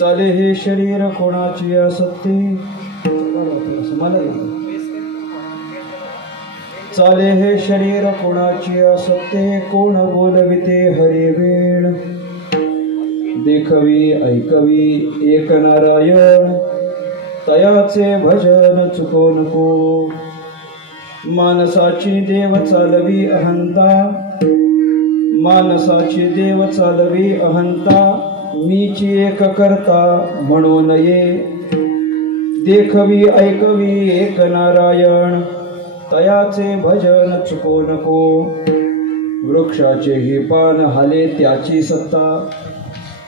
चाले हे शरीर कोणाची असते चाले हे शरीर कोणाची असते कोण बोलविते हरी वेळ देखवी ऐकवी एक नारायण तयाचे भजन चुको नको मानसाची देव चालवी अहंता मानसाची देव चालवी अहंता मीची एक करता म्हणू नये देखवी ऐकवी एक नारायण तयाचे भजन चुको नको वृक्षाचे हे पान हाले त्याची सत्ता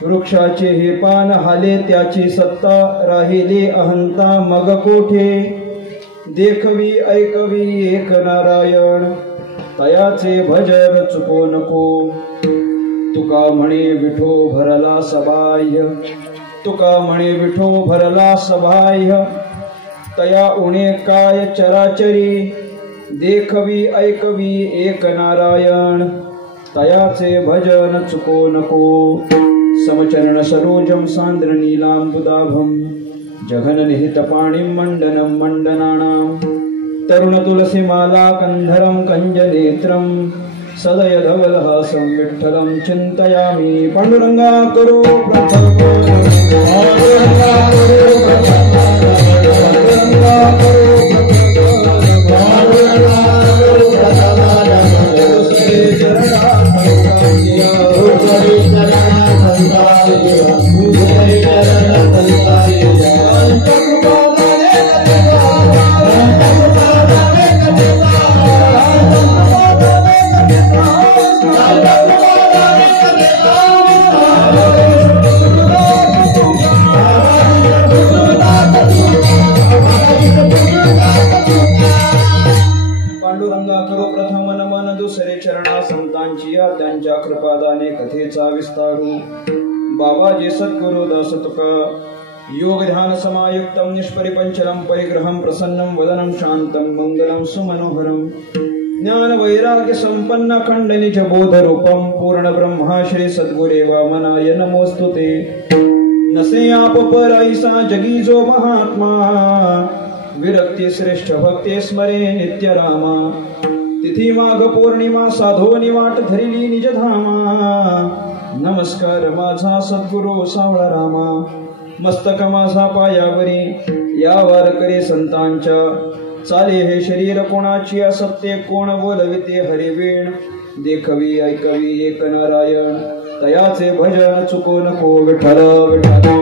वृक्षाचे हे पान हाले त्याची सत्ता राहिली अहंता मग कोठे देखवी ऐकवी एक नारायण तयाचे भजन चुको नको तुका म्हणे विठो भरला सबाह्य तुका म्हणे विठो भरला सबाह्य तया उणे काय चराचरी देखवी ऐकवी एक नारायण तयाचे भजन चुको नको समचरण सरोजम सांद्र नीलांबुदाभम जघन निहित पाणिं मंडनं मंडनानां तरुण तुलसी माला कंधरं कंजनेत्रं सदय धवलहासं विठ्ठलं चिन्तयामि पांडुरंगा करो प्रथम पांडुरंगा करो प्रथम पांडुरंगा करो त्यांच्या कृपादाने कथेचा विस्तारू बाबाजी सद्गुरु दास तुका योग ध्यान समायुक्तम निष्परिपंचलम परिग्रहम प्रसन्नम वदनम शांतम मंगलम सुमनोहरम ज्ञान वैराग्य संपन्न खंड निज बोध रूपम पूर्ण ब्रह्मा श्री सद्गुरे वामनाय नमोस्तुते नसे आप पर ऐसा जगी जो महात्मा विरक्ती श्रेष्ठ भक्ती स्मरे नित्य रामा तिथी माघ पौर्णिमा साधोनी वाट धरिली निज धामा नमस्कार माझा सद्गुरु सावळा रामा मस्तक माझा पायावरी या वारकरी संतांच्या चाले हे शरीर कोणाची असत्य कोण बोलविते हरिवीण देखवी ऐकवी एक नारायण तयाचे भजन चुको नको विठ्ठल विठ्ठल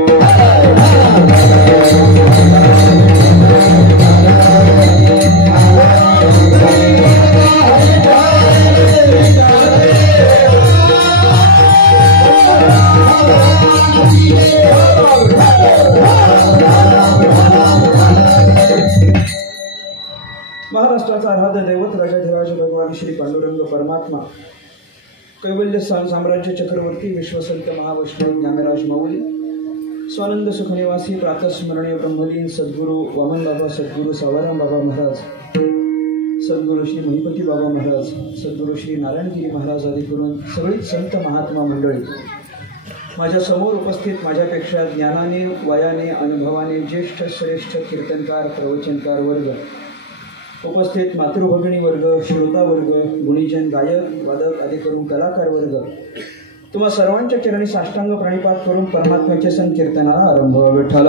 महाराष्ट्राचा आराध्य दैवत राजाधिराज भगवान श्री पांडुरंग परमात्मा कैवल्य साम्राज्य चक्रवर्ती विश्वसंत महावैष्णव ज्ञानराज माऊली स्वानंद सुखनिवासी प्रातस्मरणीय ब्रह्मलीन सद्गुरु वामन बाबा सद्गुरु सावराम बाबा महाराज सद्गुरु श्री महिपती बाबा महाराज सद्गुरु श्री नारायणगिरी महाराज आदी करून सगळी संत महात्मा मंडळी माझ्या समोर उपस्थित माझ्यापेक्षा ज्ञानाने वयाने अनुभवाने ज्येष्ठ श्रेष्ठ कीर्तनकार प्रवचनकार वर्ग उपस्थित मातृभगिनी वर्ग श्रोता वर्ग गुणीजन गायक वादक आदी करून कलाकार वर्ग तुम्हा सर्वांच्या चरणी साष्टांग प्रणिपात करून परमात्म्याचे संकीर्तनाला आरंभ विठ्ठल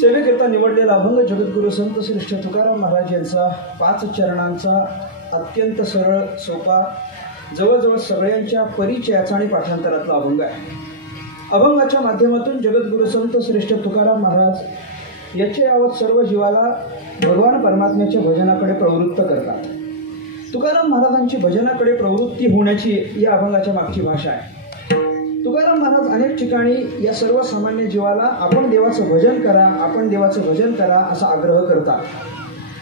सेवेकरता निवडलेला अभंग जगद्गुरु संत श्रेष्ठ तुकाराम महाराज यांचा 5 चरणांचा अत्यंत सरळ सोपा जवळजवळ सगळ्यांच्या परिचयाचा आणि पाठांतरातला अभंग आहे। अभंगाच्या माध्यमातून जगद्गुरु संत श्रेष्ठ तुकाराम महाराज याचे यावत सर्व जीवाला भगवान परमात्म्याच्या भजनाकडे प्रवृत्त करतात। तुकाराम महाराजांची भजनाकडे प्रवृत्ती होण्याची या अभंगाच्या मागची भाषा आहे। तुकाराम महाराज अनेक ठिकाणी या सर्वसामान्य जीवाला आपण देवाचं भजन करा, आपण देवाचं भजन करा असा आग्रह करतात।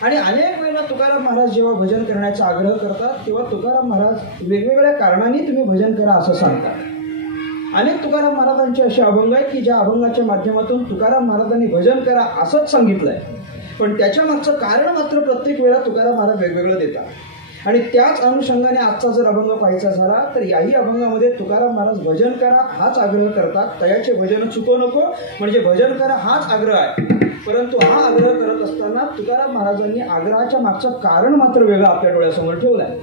आणि अनेक वेळा तुकाराम महाराज जेव्हा भजन करण्याचा आग्रह करतात तेव्हा तुकाराम महाराज वेगवेगळ्या कारणांनी तुम्ही भजन करा असं सांगतात। अनेक तुकाराम महाराजांचे असे अभंग आहेत की ज्या अभंगाच्या माध्यमातून तुकाराम महाराजांनी भजन करा असंच सांगितलंय, पण त्याच्या मागचं कारण मात्र प्रत्येक वेळा तुकाराम महाराज वेगवेगळं देतात. आणि त्याच अनुषंगाने आजचा जर अभंग पाहायचा झाला तर याही अभंगामध्ये तुकाराम महाराज भजन करा हाच आग्रह करतात. तयाचे भजन चुको नको, म्हणजे भजन करा हाच आग्रह आहे. परंतु हा आग्रह करत असताना तुकाराम महाराजांनी आग्रहाच्या मागचं कारण मात्र वेगळं आपल्या डोळ्यासमोर ठेवलं आहे.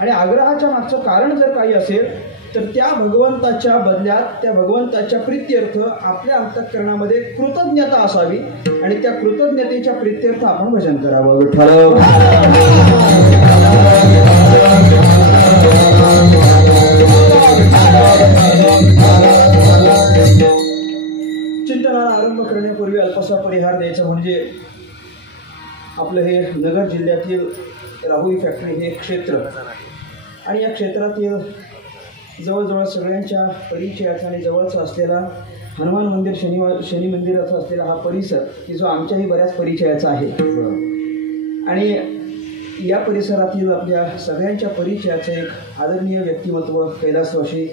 आणि आग्रहाच्या मागचं कारण जर काही असेल तर त्या भगवंताच्या बदल्यात, त्या भगवंताच्या प्रित्यर्थ आपल्या अंतःकरणामध्ये कृतज्ञता असावी आणि त्या कृतज्ञतेच्या प्रित्यर्थ आपण भजन करावं. चिंतनाला आरंभ करण्यापूर्वी अल्पसा परिहार द्यायचा म्हणजे आपलं हे नगर जिल्ह्यातील राहुरी फॅक्टरी हे क्षेत्र आणि या क्षेत्रातील जवळजवळ सगळ्यांच्या परिचयाचा आणि जवळचा असलेला हनुमान मंदिर, शनी मंदिराचा असलेला हा परिसर की जो आमच्याही बऱ्याच परिचयाचा आहे. आणि या परिसरातील आपल्या सगळ्यांच्या परिचयाचं एक आदरणीय व्यक्तिमत्व कैलासवासी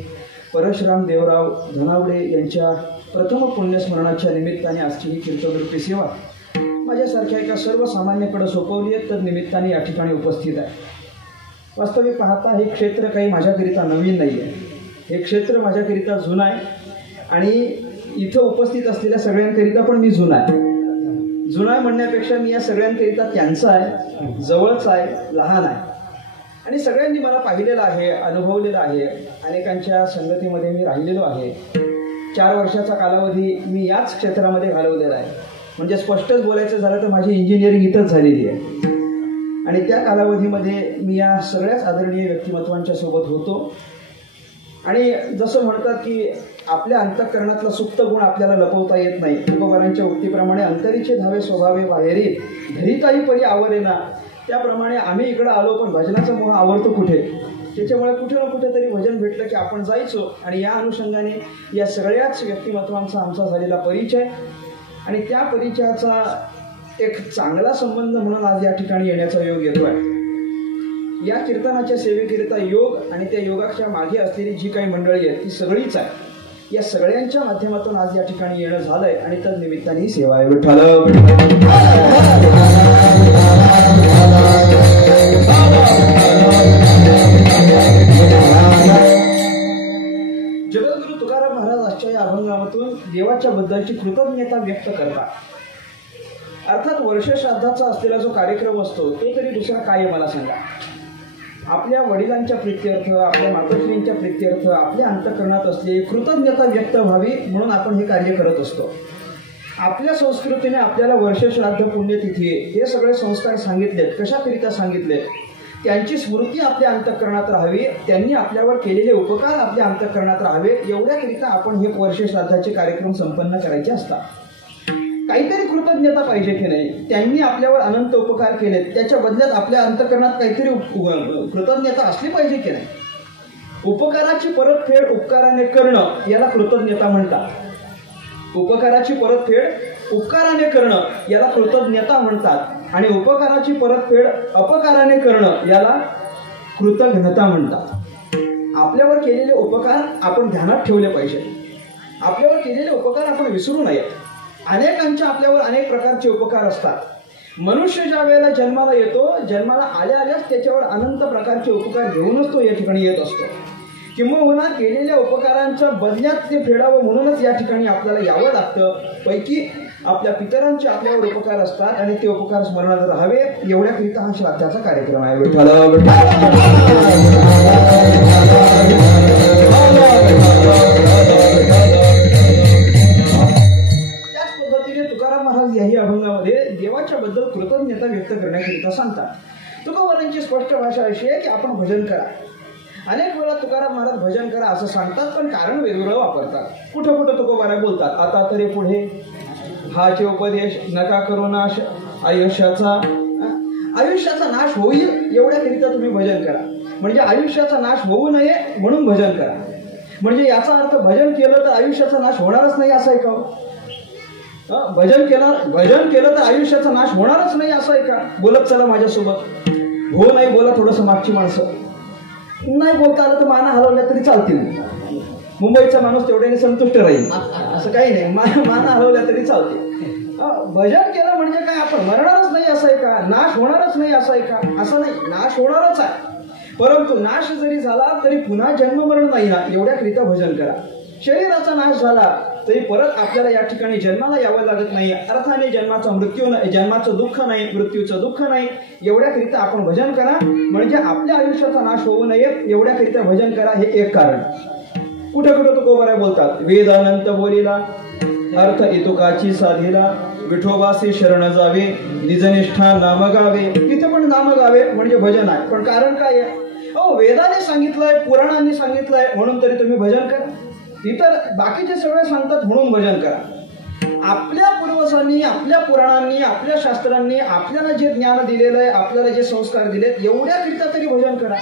परशुराम देवराव धनावडे यांच्या प्रथम पुण्यस्मरणाच्या निमित्ताने आजची ही कीर्तनरूपी सेवा माझ्यासारख्या एका सर्वसामान्याकडे सोपवली आहे, तर निमित्ताने या ठिकाणी उपस्थित आहे. वास्तविक पाहता हे क्षेत्र काही माझ्याकरिता नवीन नाही आहे, हे क्षेत्र माझ्याकरिता जुनं आहे आणि इथं उपस्थित असलेल्या सगळ्यांकरिता पण मी जुना आहे. जुना आहे म्हणण्यापेक्षा मी या सगळ्यांकरिता त्यांचा आहे, जवळचा आहे, लहान आहे आणि सगळ्यांनी मला पाहिलेलं आहे, अनुभवलेलं आहे. अनेकांच्या संगतीमध्ये मी राहिलेलो आहे. 4 वर्षाचा कालावधी मी याच क्षेत्रामध्ये घालवलेला आहे. म्हणजे स्पष्टच बोलायचं झालं तर माझी इंजिनिअरिंग इथंच झालेली आहे आणि त्या कालावधीमध्ये मी या सगळ्याच आदरणीय व्यक्तिमत्वांच्या सोबत होतो. आणि जसं म्हणतात की आपल्या अंतःकरणातला सुप्त गुण आपल्याला लपवता येत नाही. तुकोबारांच्या उक्तीप्रमाणे अंतरीचे धावे स्वभावे बाहेरी धरिताई परी आवरेना, त्याप्रमाणे आम्ही इकडं आलो पण भजनाचा मोह आवडतो कुठे. त्याच्यामुळे कुठे ना कुठेतरी भजन भेटलं की आपण जायचो आणि या अनुषंगाने या सगळ्याच व्यक्तिमत्वांचा आमचा झालेला परिचय आणि त्या परिचयाचा एक चांगला संबंध म्हणून आज या ठिकाणी येण्याचा योग येतो आहे. या कीर्तनाच्या सेवेकरिता योग आणि त्या योगाच्या मागे असलेली जी काही मंडळी आहेत ती सगळीच आहे. या सगळ्यांच्या माध्यमातून आज या ठिकाणी येणं झालंय आणि तद निमित्ताने ही सेवा आहे. विठ्ठल जगद्गुरु तुकाराम महाराज आजच्या या अभंगामधून देवाच्या बद्दलची कृतज्ञता व्यक्त करतात. अर्थात वर्ष श्राद्धाचा असलेला जो कार्यक्रम असतो तो तरी दुसरा काय मला सांगा. आपल्या वडिलांच्या प्रीत्यर्थ, आपल्या मातोश्रींच्या प्रीत्यर्थ आपल्या अंतःकरणात असलेली कृतज्ञता व्यक्त व्हावी म्हणून आपण हे कार्य करत असतो. आपल्या संस्कृतीने आपल्याला वर्ष श्राद्ध पुण्यतिथी हे सगळे संस्कार सांगितलेत. कशाकरिता सांगितलेत? त्यांची स्मृती आपल्या अंतःकरणात राहावी, त्यांनी आपल्यावर केलेले उपकार आपल्या अंतःकरणात राहावे एवढ्याकरिता आपण हे वर्ष श्राद्धाचे कार्यक्रम संपन्न करायचे असतात. काहीतरी कृतज्ञता पाहिजे की नाही. त्यांनी आपल्यावर अनंत उपकार केलेत, त्याच्या बदल्यात आपल्या अंतःकरणात काहीतरी कृतज्ञता असली पाहिजे की नाही. उपकाराची परतफेड उपकाराने करणं याला कृतज्ञता म्हणतात. उपकाराची परतफेड उपकाराने करणं याला कृतज्ञता म्हणतात आणि उपकाराची परतफेड अपकाराने करणं याला कृतज्ञता म्हणतात. आपल्यावर केलेले उपकार आपण ध्यानात ठेवले पाहिजे. आपल्यावर केलेले उपकार आपण विसरू नयेत. अनेकांच्या आपल्यावर अनेक प्रकारचे उपकार असतात. मनुष्य ज्या वेळेला जन्माला येतो, जन्माला आल्याच त्याच्यावर अनंत प्रकारचे उपकार घेऊनच तो या ठिकाणी येत असतो. किंबहुना केलेल्या उपकारांच्या बदल्यात ते फेडावं म्हणूनच या ठिकाणी आपल्याला यावं लागतं. पैकी आपल्या पितरांचे आपल्यावर उपकार असतात आणि ते उपकार स्मरणात राहावे एवढ्याकरिता हा श्राद्धाचा कार्यक्रम आहे. त्याच पद्धतीने तुकाराम महाराज याही अभंगामध्ये देवाच्या बद्दल कृतज्ञता व्यक्त करण्याकरिता सांगतात. तुकोबारांची स्पष्ट भाषा अशी आहे की आपण भजन करा. अनेक वेळा तुकाराम महाराज भजन करा असं सांगतात पण कारण वेगवेगळं वापरतात. कुठं कुठं तुकोबारा बोलतात आता तरी पुढे हाचे उपदेश नका करू नाश आयुष्याचा नाश होईल एवढ्याकरिता तुम्ही भजन करा. म्हणजे आयुष्याचा नाश होऊ नये म्हणून भजन करा. म्हणजे याचा अर्थ भजन केलं तर आयुष्याचा नाश होणारच नाही असं आहे का? भजन केलं तर आयुष्याचा नाश होणारच नाही असं आहे का? बोलत चला माझ्यासोबत. हो नाही बोला थोडंसं मागची माणसं. नाही बोलता आलं तर माना हलवल्या तरी चालतील. मुंबईचा माणूस तेवढ्याने संतुष्ट राहील असं काही नाही. माना हलवल्या तरी चालते. भजन केलं म्हणजे काय आपण मरणारच नाही असं आहे का, नाश होणारच नाही असं आहे का? असं नाही, नाश होणारच आहे, परंतु नाश जरी झाला तरी पुन्हा जन्म मरण नाही ना, एवढ्याकरिता भजन करा. शरीराचा नाश झाला तरी परत आपल्याला या ठिकाणी जन्माला यावं लागत नाही, अर्थाने जन्माचा मृत्यू नाही, जन्माचं दुःख नाही, मृत्यूचं दुःख नाही, एवढ्याकरिता आपण भजन करा. म्हणजे आपल्या आयुष्याचा नाश होऊ नये एवढ्याकरिता भजन करा, हे एक कारण. कुठे कुठे तुकोबाराय बोलतात, वेदानंत बोलिला अर्थ इतुकाची साधीला, विठोबासी शरण जावे निजनिष्ठा नाम गावे. तिथे पण नाम गावे म्हणजे भजन आहे, पण कारण काय आहे? वेदाने सांगितलंय, पुराणांनी सांगितलंय म्हणून तरी तुम्ही भजन करा. इतर बाकीचे सगळे सांगतात म्हणून भजन करा. आपल्या पूर्वजांनी, आपल्या पुराणांनी, आपल्या शास्त्रांनी आपल्याला जे ज्ञान दिलेलं आहे, आपल्याला जे संस्कार दिलेत, एवढ्याकरिता तरी भजन करा.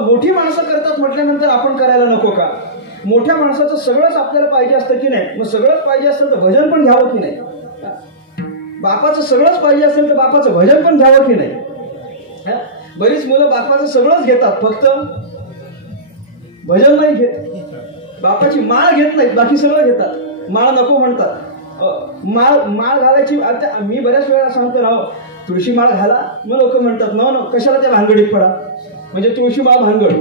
मोठी माणसं करतात म्हटल्यानंतर आपण करायला नको का? मोठ्या माणसाचं सगळंच आपल्याला पाहिजे असतं की नाही? मग सगळंच पाहिजे असेल तर भजन पण घ्यावं की नाही? बापाचं सगळंच पाहिजे असेल तर बापाचं भजन पण घ्यावं की नाही? बरीच मुलं बापाचं सगळंच घेतात, फक्त भजन नाही घेत. बापाची माळ घेत नाहीत, बाकी सगळं घेतात. माळ नको म्हणतात. माळ घालायची, मी बऱ्याच वेळा सांगतो ना, तुळशी माळ घाला. मग लोक म्हणतात न कशाला त्या भानगडीत पडा, म्हणजे तुळशी माळ भानगड.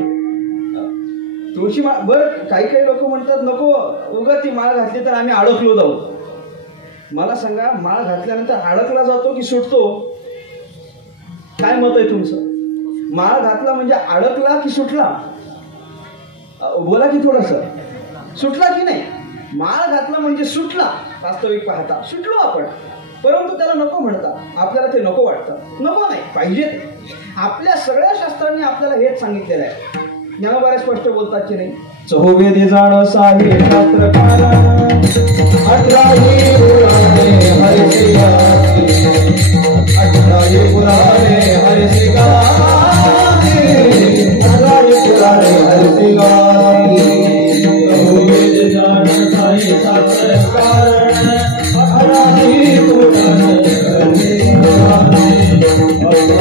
तुळशी माळ बरं, काही लोक म्हणतात नको, उगा ती माळ घातली तर आम्ही अडकलो जाऊ. मला सांगा, माळ घातल्यानंतर अडकला जातो की सुटतो? काय मत आहे तुमचं? माळ घातला म्हणजे अडकला की सुटला? बोला की थोडस. सुटला की नाही? माळ घातला म्हणजे सुटला. वास्तविक पाहता सुटलो आपण, परंतु त्याला नको म्हणतात. आपल्याला ते नको वाटतं. नको नाही, पाहिजे ते. आपल्या सगळ्या शास्त्रांनी आपल्याला हेच सांगितलेलं आहे. ज्ञानोबा स्पष्ट बोलतात की नाही? चहुवेदी जाण साहे शास्त्रकार, 18 पुराणे हरिसी गाते, 18 पुराणे हरिसी गाते, 18 पुराणे हरिसी गाते. चहुवेदी जाण साहे शास्त्रकार, 18 पुराणे हरिसी गाते, 18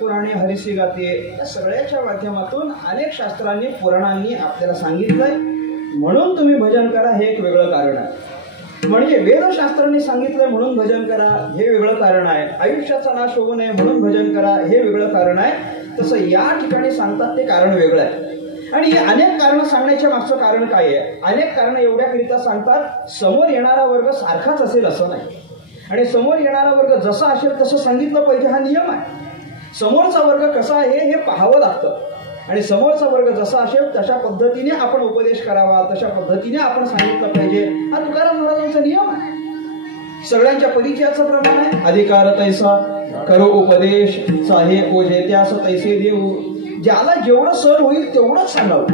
पुराणे हरिसी या सगळ्याच्या माध्यमातून अनेक शास्त्रांनी, पुराणांनी आपल्याला सांगितलंय म्हणून तुम्ही भजन करा, हे एक वेगळं कारण आहे. म्हणजे वेदशास्त्रांनी सांगितलंय म्हणून भजन करा, हे वेगळं कारण आहे. आयुष्याचा नाश होऊ नये म्हणून भजन करा, हे वेगळं कारण आहे. तसं या ठिकाणी सांगतात ते कारण वेगळं आहे. आणि हे अनेक कारण सांगण्याच्या मागचं कारण काय आहे? अनेक कारण एवढ्याकरिता सांगतात, समोर येणारा वर्ग सारखाच असेल असं नाही, आणि समोर येणारा वर्ग जसा असेल तसं सांगितलं पाहिजे, हा नियम आहे. समोरचा वर्ग कसा आहे हे पाहावं लागतं, आणि समोरचा वर्ग जसा असेल तशा पद्धतीने आपण उपदेश करावा, तशा पद्धतीने आपण सांगितलं पाहिजे. हा तुकाराम महाराजांचा नियम आहे. सगळ्यांच्या परिचयाचं प्रमाण आहे. अधिकार तैसा करो उपदेश, साहे ओझे त्यास तैसे देऊ. ज्याला जेवढं सहन होईल तेवढंच सांगावं.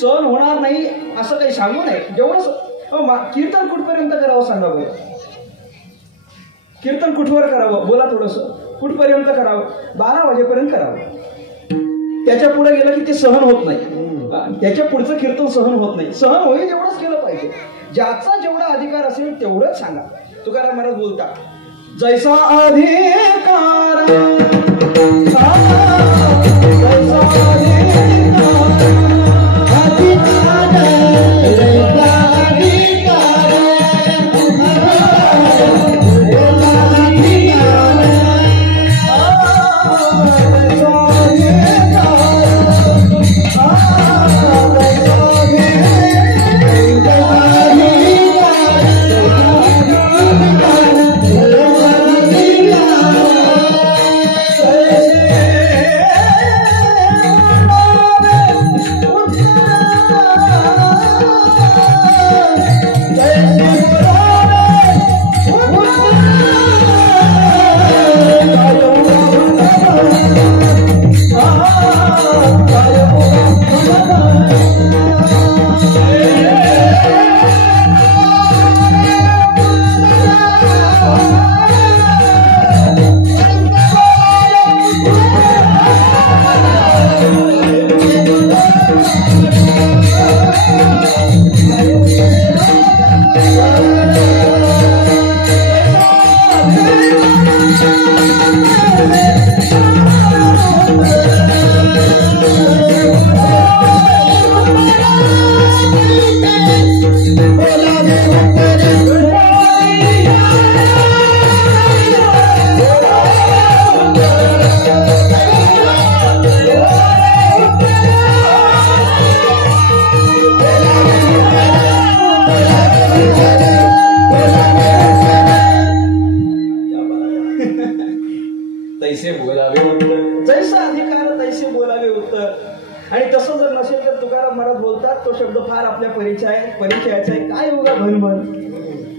सहन होणार नाही असं काही सांगू नये. जेवढं कीर्तन कुठपर्यंत करावं सांगा बरं. कीर्तन कुठवर करावं बोला थोडंसं. कुठपर्यंत करावं? 12 वाजेपर्यंत करावं. त्याच्या पुढे गेलं की ते सहन होत नाही. त्याच्या पुढचं कीर्तन सहन होत नाही. सहन होईल एवढंच केलं पाहिजे. ज्याचा जेवढा अधिकार असेल तेवढंच सांगा. तुकाराम महाराज बोलतात, जैसा अधिकार आहे परिचयाचा आहे काय उगा भनभन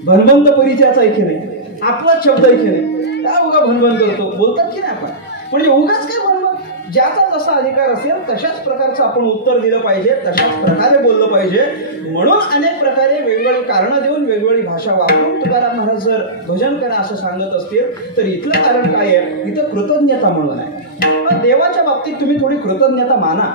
भनभन तर परिचयाचा ऐके नाही आपलाच शब्द ऐके नाही काय उगा भनभन करतो बोलतात की नाही आपण म्हणजे उगाच काय भनभन ज्याचा जसा अधिकार असेल तशाच प्रकारचं आपण उत्तर दिलं पाहिजे तशाच प्रकारे बोललं पाहिजे म्हणून अनेक प्रकारे वेगवेगळी कारणं देऊन वेगवेगळी भाषा वापरून तुकाराम महाराज जर भजन करा असं सांगत असतील तर इथलं कारण काय आहे इथं कृतज्ञता म्हणून आहे पण देवाच्या बाबतीत तुम्ही थोडी कृतज्ञता माना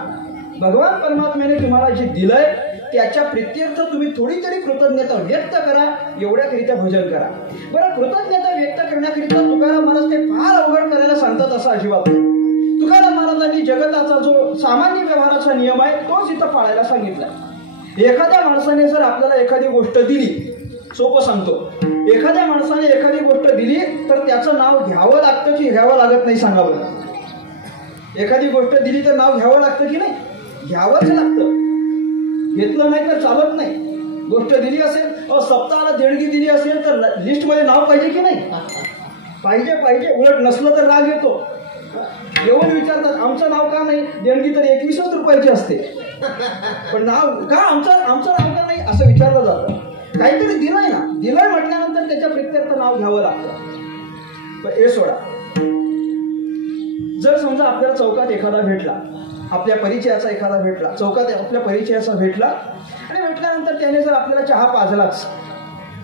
भगवान परमात्म्याने तुम्हाला जे दिलंय त्याच्या प्रित्यर्थ तुम्ही थोडी तरी कृतज्ञता व्यक्त करा एवढ्याकरिता भजन करा बरं कृतज्ञता व्यक्त करण्याकरिता तुकाराम महाराज ते फार अवघड करायला सांगतात असं अजिबात नाही तुकाराम महाराजांनी जगताचा जो सामान्य व्यवहाराचा नियम आहे तोच इथं पाळायला सांगितला एखाद्या माणसाने जर आपल्याला एखादी गोष्ट दिली सोपं सांगतो एखाद्या माणसाने एखादी गोष्ट दिली तर त्याचं नाव घ्यावं लागतं की घ्यावं लागत नाही सांगावं एखादी गोष्ट दिली तर नाव घ्यावं लागतं की नाही घ्यावंच लागतं घेतलं नाही तर चालत नाही गोष्ट दिली असेल सप्ताहाला देणगी दिली असेल तर लिस्टमध्ये नाव पाहिजे की नाही पाहिजे पाहिजे उलट नसलं तर राग येतो येऊन विचारतात आमचं नाव का नाही देणगी तर 21 रुपयाची असते पण नाव का आमचं नाव का नाही असं विचारलं जातं काहीतरी दिलंय ना दिलंय म्हटल्यानंतर त्याच्या प्रित्यर्थ नाव घ्यावं लागतं हे सोडा जर समजा आपल्याला चौकात एखादा भेटला आपल्या परिचयाचा एखादा भेटला चौकात आपल्या परिचयाचा भेटला आणि भेटल्यानंतर त्याने जर आपल्याला चहा पाजलाच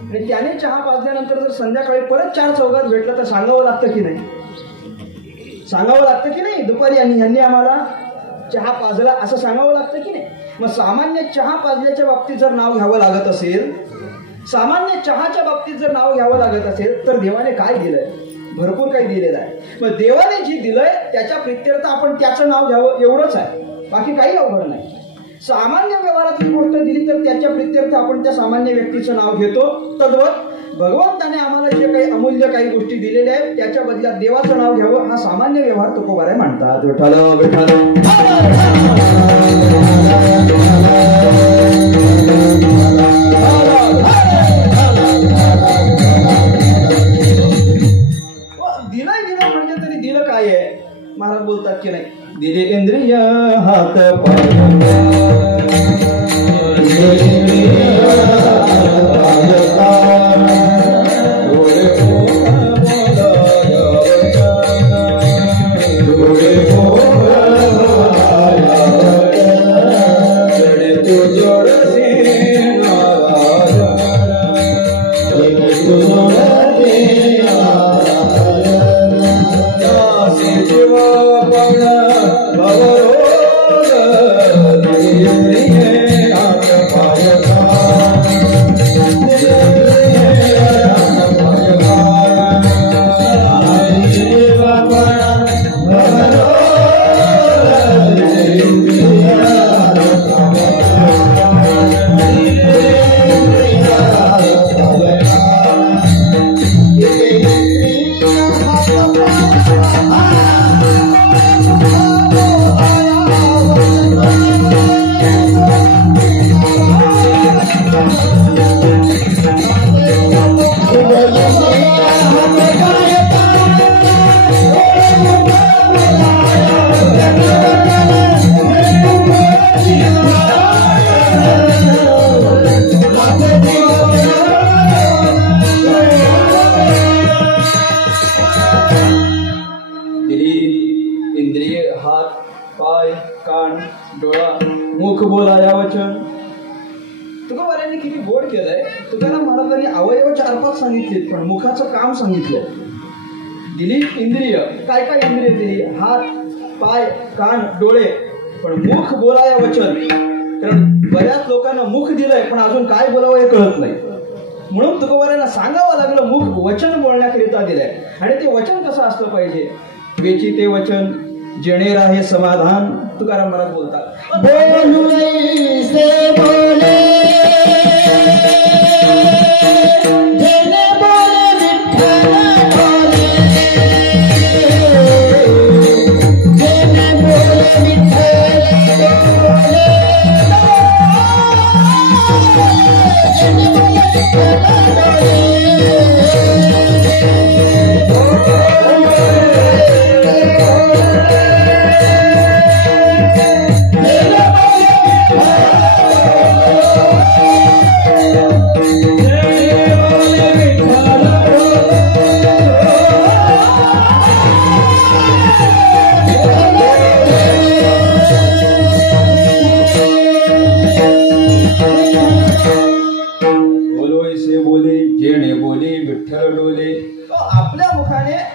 आणि त्याने चहा पाजल्यानंतर जर संध्याकाळी परत 4 चौकात भेटला तर सांगावं लागतं की नाही सांगावं लागतं की नाही दुपारी यांनी आम्हाला चहा पाजला असं सांगावं लागतं की नाही मग सामान्य चहा पाजल्याच्या बाबतीत जर नाव घ्यावं लागत असेल सामान्य चहाच्या बाबतीत जर नाव घ्यावं लागत असेल तर देवाने काय दिलंय भरपूर काही दिलेलं आहे मग देवाने जी दिलंय त्याच्या प्रित्यर्थ आपण त्याचं नाव घ्यावं एवढंच आहे बाकी काही अवघड नाही सामान्य व्यवहारातली गोष्ट दिली तर त्याच्या प्रित्यर्थ आपण त्या सामान्य व्यक्तीचं नाव घेतो तद्वत भगवंताने आम्हाला जे काही अमूल्य काही गोष्टी दिलेल्या आहेत त्याच्या बदल्यात देवाचं नाव घ्यावं हा सामान्य व्यवहार तुकोबाराय म्हणतात विठ्ठल दिलं म्हणजे तरी दिलं काय आहे महाराज बोलतात की नाही दिले इंद्रिय हात सांगितले पण मुखाचं काम सांगितलं दिली इंद्रिय काय काय इंद्रिय दिली हात पाय कान डोळे पण मुख बोलाया वचन कारण बऱ्याच लोकांना मुख दिलंय पण अजून काय बोलावं हे कळत नाही म्हणून तुकोबारायांना सांगावं लागलं मुख वचन बोलण्याकरिता दिलंय आणि ते वचन कसं असलं पाहिजे वेची ते वचन जेणे राहे समाधान तुकाराम महाराज बोलतात बोलू से बोले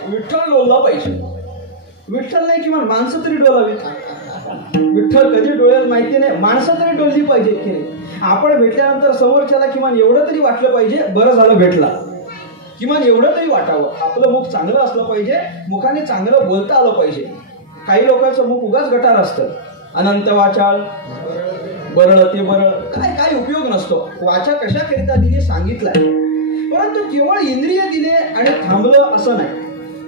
विठ्ठल डोलला पाहिजे. विठ्ठल नाही किमान माणसं तरी डोलावीत. विठ्ठल कधी डोळ्यात माहिती नाही, माणसं तरी डोलली पाहिजे की नाही. आपण भेटल्यानंतर समोरच्याला किमान एवढं तरी वाटलं पाहिजे, बरं झालं भेटला. किमान एवढं तरी वाटावं. आपलं मुख चांगलं असलं पाहिजे, मुखाने चांगलं बोलता आलं पाहिजे. काही लोकांचं मुख उगाच गटार असतं. अनंत वाचाल बरळ ते बरळ, काय उपयोग नसतो. वाचा कशाकरिता दिली सांगितलंय, परंतु केवळ इंद्रिय दिले आणि थांबलं असं नाही.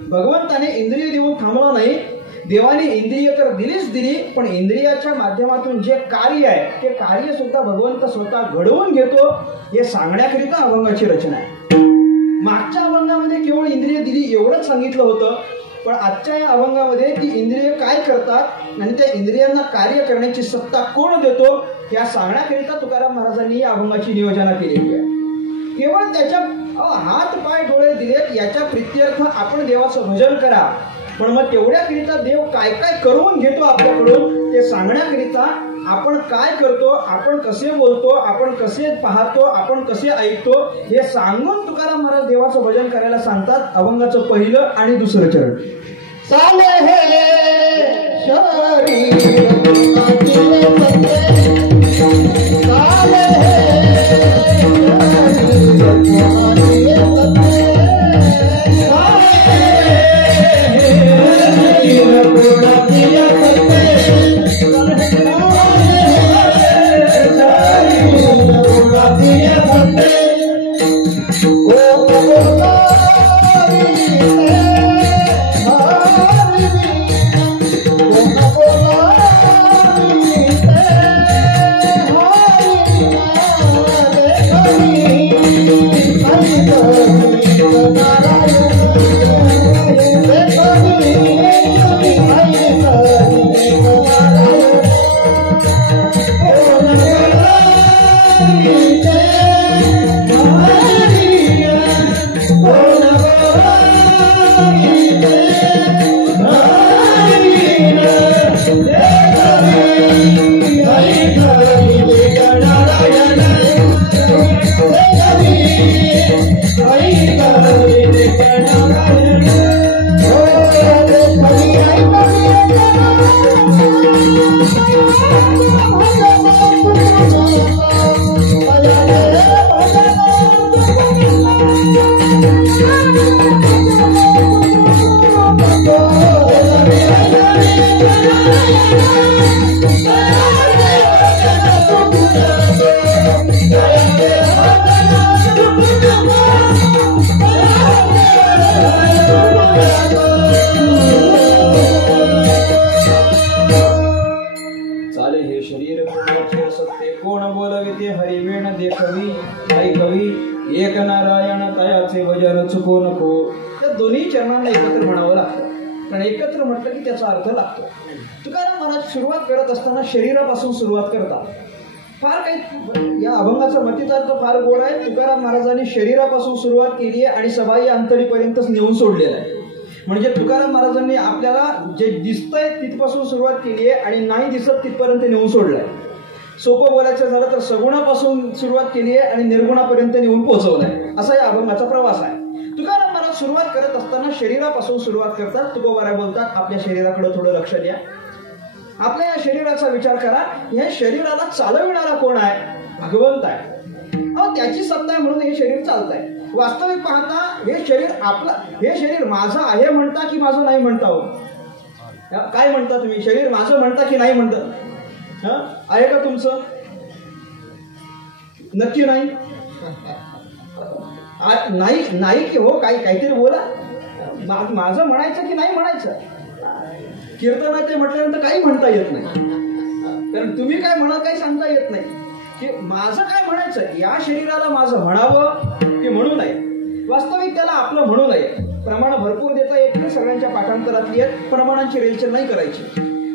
भगवंताने इंद्रिय देऊन थांबलं नाही. देवाने इंद्रिय तर दिली, पण इंद्रियाच्या माध्यमातून जे कार्य आहे ते कार्य सुद्धा भगवंत स्वतः घडवून घेतो. हे सांगण्याकरिता अभंगाची रचना आहे. मागच्या अभंगामध्ये केवळ इंद्रिय दिली एवढंच सांगितलं होतं, पण आजच्या या अभंगामध्ये ती इंद्रिय काय करतात आणि त्या इंद्रियांना कार्य करण्याची सत्ता कोण देतो या सांगण्याकरिता तुकाराम महाराजांनी या अभंगाची नियोजना केलेली आहे. केवळ त्याच्या हात पाय डोळे दिलेत याच्या प्रित्यर्थ आपण देवाचं भजन करा, पण मग तेवढ्याकरिता देव काय काय करून घेतो आपल्याकडून ते सांगण्याकरिता आपण काय करतो, आपण कसे बोलतो, आपण कसे पाहतो, आपण कसे ऐकतो हे सांगून तुकाराम महाराज देवाचं भजन करायला सांगतात. अभंगाचं पहिलं आणि दुसरं चरण. चाले हे शरीरापासून सुरुवात करतात. फार काही या अभंगाचा मतितार्थ फार गोड आहे. तुकाराम महाराजांनी शरीरापासून सुरुवात केली आहे आणि सबाई अंतरीपर्यंतच नेऊन सोडलेलं आहे. म्हणजे तुकाराम महाराजांनी आपल्याला जे दिसतंय तिथपासून सुरुवात केली आहे आणि नाही दिसत तिथपर्यंत नेऊन सोडलंय. सोपं बोलायचं झालं तर सगुणापासून सुरुवात केली आहे आणि निर्गुणापर्यंत नेऊन पोहोचवलंय. असा या अभंगाचा प्रवास आहे. तुकाराम महाराज सुरुवात करत असताना शरीरापासून सुरुवात करतात. तुकोबाराय बोलतात आपल्या शरीराकडे थोडं लक्ष द्या, आपल्या या शरीराचा विचार करा. या शरीराला चालविणारा कोण आहे? भगवंत आहे. त्याची सत्ता आहे म्हणून हे शरीर चालत आहे. वास्तविक पाहता हे शरीर आपलं, हे शरीर माझं आहे म्हणता की माझं नाही म्हणता? हो, काय म्हणता तुम्ही? शरीर माझं म्हणता की नाही म्हणता? आहे का तुमचं? नक्की नाही? नाही की हो? काहीतरी बोला. माझं म्हणायचं की नाही म्हणायचं? कीर्तनात म्हटल्यानंतर काही म्हणता येत नाही, कारण तुम्ही काय म्हणा काही सांगता येत नाही. की माझं काय म्हणायचं, या शरीराला माझं म्हणावं की म्हणू नये? वास्तविक त्याला आपलं म्हणू नये. प्रमाण भरपूर देता येत नाही, सगळ्यांच्या पाठांतरातली आहेत, प्रमाणांची रेलचेल नाही करायची.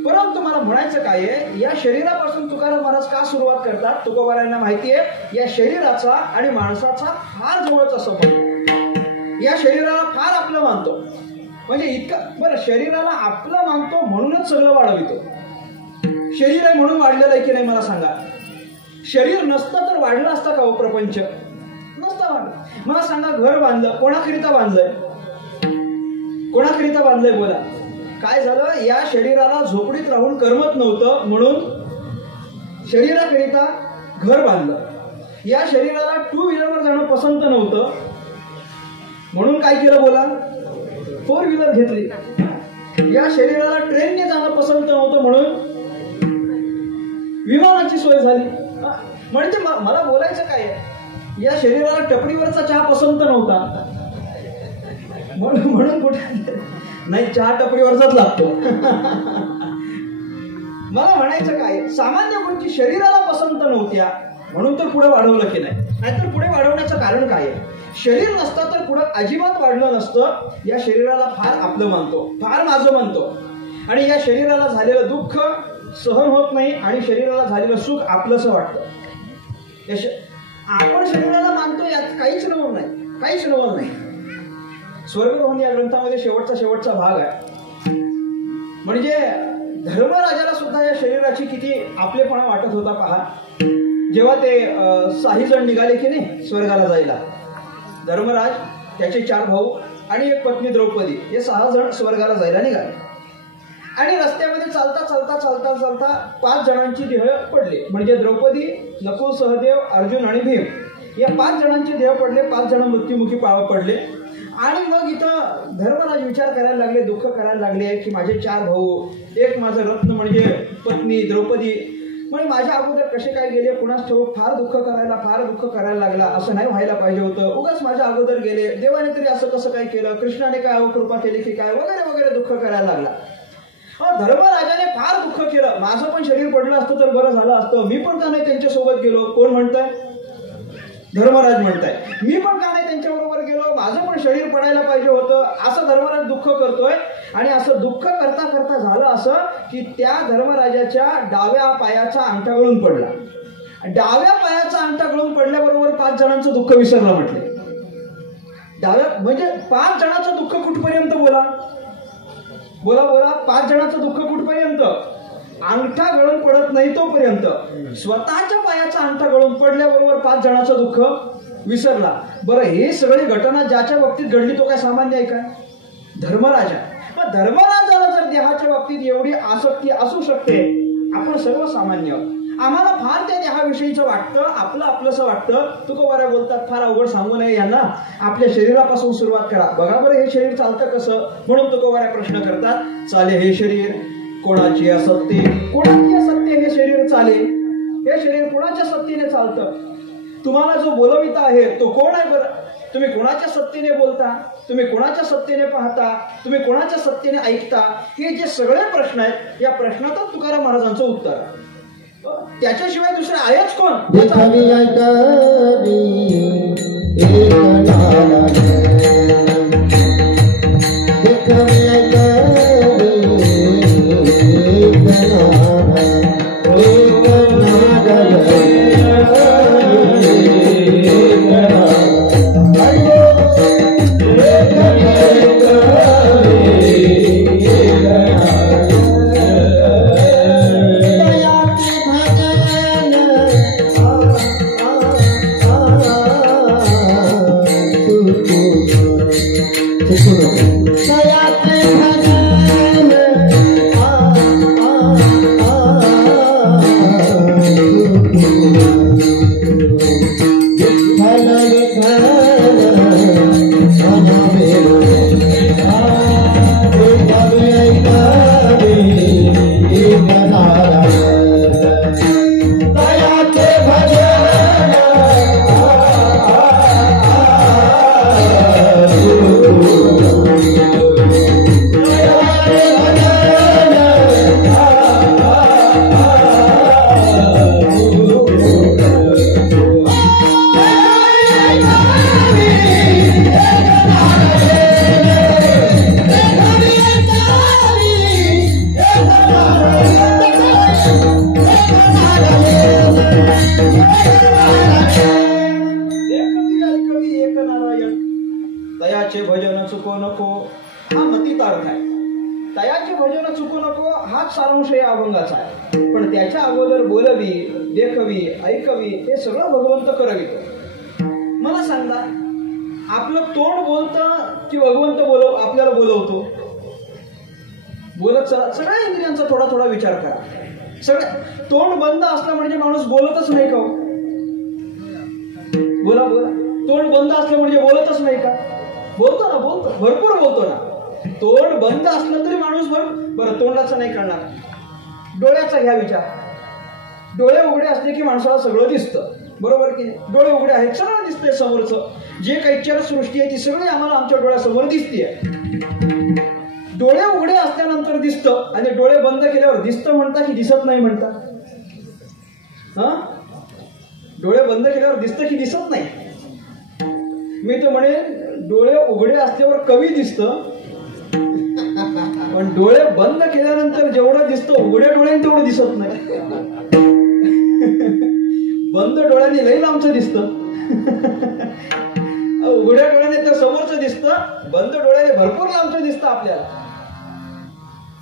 परंतु मला म्हणायचं काय आहे, या शरीरापासून तुकाराम महाराज का सुरुवात करतात? तुकोबारायांना माहिती आहे या शरीराचा आणि माणसाचा फार जवळचा संबंध. या शरीराला फार आपलं मानतो, म्हणजे इतकं बरं, शरीराला आपलं मानतो म्हणूनच सगळं वाढवितो. शरीर आहे म्हणून वाढलेलं आहे की नाही मला सांगा? शरीर नसतं तर वाढलं असतं का हो प्रपंच? नसतं वाढलं. मला सांगा, घर बांधलं कोणाकरिता बांधलंय? कोणाकरिता बांधलंय बोला? काय झालं, या शरीराला झोपडीत राहून करमत नव्हतं म्हणून शरीराकरिता घर बांधलं. या शरीराला 2 व्हीलरवर जाणं पसंत नव्हतं म्हणून काय केलं बोला? 4 व्हीलर घेतली. या शरीराला ट्रेनने जाणं पसंत नव्हतं म्हणून विमानाची सोय झाली. म्हणजे मला बोलायचं काय, या शरीराला टपरीवरचा चहा पसंत नव्हता म्हणून कुठे नाही, चहा टपरीवरचाच लागतो. मला म्हणायचं काय, सामान्य गोष्टी शरीराला पसंत नव्हत्या म्हणून तर पुढे वाढवलं की नाही, नाहीतर पुढे वाढवण्याचं कारण काय आहे? शरीर नसतं तर पुढे अजिबात वाढलं नसतं. या शरीराला फार आपलं मानतो, फार माझं मानतो, आणि या शरीराला झालेलं दुःख सहन होत नाही आणि शरीराला झालेलं सुख आपलंसं वाटतं. आपण शरीराला मानतो, यात काहीच नवल नाही, काहीच नवल नाही. स्वर्गरोहन या ग्रंथामध्ये शेवटचा भाग आहे. म्हणजे धर्मराजाला सुद्धा या शरीराची किती आपलेपणा वाटत होता पहा. जेव्हा ते 6 जण निघाले की नाही स्वर्गाला जायला, धर्मराज, त्याचे 4 भाऊ आणि एक पत्नी द्रौपदी, हे 6 जण स्वर्गाला जायला निघाले. आणि रस्त्यामध्ये चालता चालता चालता चालता 5 जणांची देह पडले. म्हणजे द्रौपदी, नकुल, सहदेव, अर्जुन आणि भीम या 5 जणांचे देह पडले. 5 जण मृत्युमुखी पडले. आणि मग इथं धर्मराज विचार करायला लागले, दुःख करायला लागले की माझे 4 भाऊ, एक माझं रत्न म्हणजे पत्नी द्रौपदी, म्हणजे माझ्या अगोदर कसे काय गेले कुणास ठाऊक, फार दुःख करायला लागला. असं नाही व्हायला पाहिजे होतं, उगाच माझ्या अगोदर गेले, देवाने तरी असं कसं काय केलं, कृष्णाने काय कृपा केली की काय, वगैरे वगैरे दुःख करायला लागला. धर्मराजाने फार दुःख केलं. माझं पण शरीर पडलं असतं तर बरं झालं असतं, मी पण का नाही त्यांच्यासोबत गेलो. कोण म्हणताय? धर्मराज म्हणताय. मी पण का नाही त्यांच्याबरोबर गेलो, माझं पण शरीर पडायला पाहिजे होतं, असं धर्मराज दुःख करतोय. आणि असं दुःख करता करता झालं असं की त्या धर्मराजाच्या डाव्या पायाचा अंगठा गळून पडला. डाव्या पायाचा अंगठा गळून पडल्याबरोबर 5 जणांचं दुःख विसरलं. म्हटले डाव्या म्हणजे 5 जणांचं दुःख कुठपर्यंत बोला बोला बोला 5 जणांचं दुःख कुठपर्यंत? अंगठा गळून पडत नाही तोपर्यंत. स्वतःच्या पायाचा अंगठा गळून पडल्याबरोबर 5 जणांचं दुःख विसरला. बरं, हे सगळी घटना ज्याच्या बाबतीत घडली तो काय सामान्य आहे काय? धर्मराजा. मग धर्मराजाला जर देहाच्या बाबतीत एवढी आसक्ती असू शकते, आपण सर्वसामान्य, आम्हाला फार त्या देहाविषयीचं वाटतं, आपलंसं वाटतं. तुकोबाऱ्या बोलतात फार अवघड सांगू नये यांना, आपल्या शरीरापासून सुरुवात करा. बघा बरं हे शरीर चालतं कसं, म्हणून तुकोबाऱ्या प्रश्न करतात. चाले हे शरीर कोणाची असत्ते, कोणाची असत्ते हे शरीर चाले, हे शरीर कोणाच्या सत्तेने चालतं? तुम्हाला जो बोलविता आहे तो कोण आहे बरं? तुम्ही कोणाच्या सत्तेने बोलता, तुम्ही कोणाच्या सत्तेने पाहता, तुम्ही कोणाच्या सत्तेने ऐकता? हे जे सगळे प्रश्न आहेत, या प्रश्नातच तुकाराम महाराजांचं उत्तर आहे. त्याच्याशिवाय दुसरं आहेच कोण? तयाचे भजन चुको नको, हा मतीचा अर्थ आहे. तयाचे भजन चुको नको हाच सारांश या अभंगाचा आहे. पण त्याच्या अगोदर बोलवी, देखवी, ऐकवी हे सगळं भगवंत करवितो. मला सांगा, आपलं तोंड बोलतं की भगवंत आपल्याला बोलवतो. बोलत चला, सगळ्या इंद्रियांचा थोडा थोडा विचार करा. सगळ्या तोंड बंद असलं म्हणजे माणूस बोलतच नाही का? बोला बोला. तोंड बंद असलं म्हणजे बोलतच नाही का? बोलतो ना, बोलतो, भरपूर बोलतो ना. तोंड बंद असलं तरी माणूस बरं तोंडाचं नाही करणार. डोळ्याचा घ्या विचार. डोळे उघडे असले की माणसाला सगळं दिसतं, बरोबर की नाही? डोळे उघडे आहेत, सगळं दिसतंय समोरचं. जे काही सृष्टी आहे ती सगळी आम्हाला आमच्या डोळ्यासमोर दिसतीये. डोळे उघडे असल्यानंतर दिसतं आणि डोळे बंद केल्यावर दिसतं म्हणता की दिसत नाही म्हणता? हा, डोळे बंद केल्यावर दिसतं की दिसत नाही? मी तर म्हणेन डोळे उघडे असल्यावर कमी दिसतं, पण डोळे बंद केल्यानंतर जेवढं दिसतं उघड्या डोळ्याने तेवढं दिसत नाही. बंद डोळ्याने लई लांबचं दिसतं, उघड्या डोळ्याने तर समोरचं दिसतं, बंद डोळ्याने भरपूर लांबचं दिसतं आपल्याला.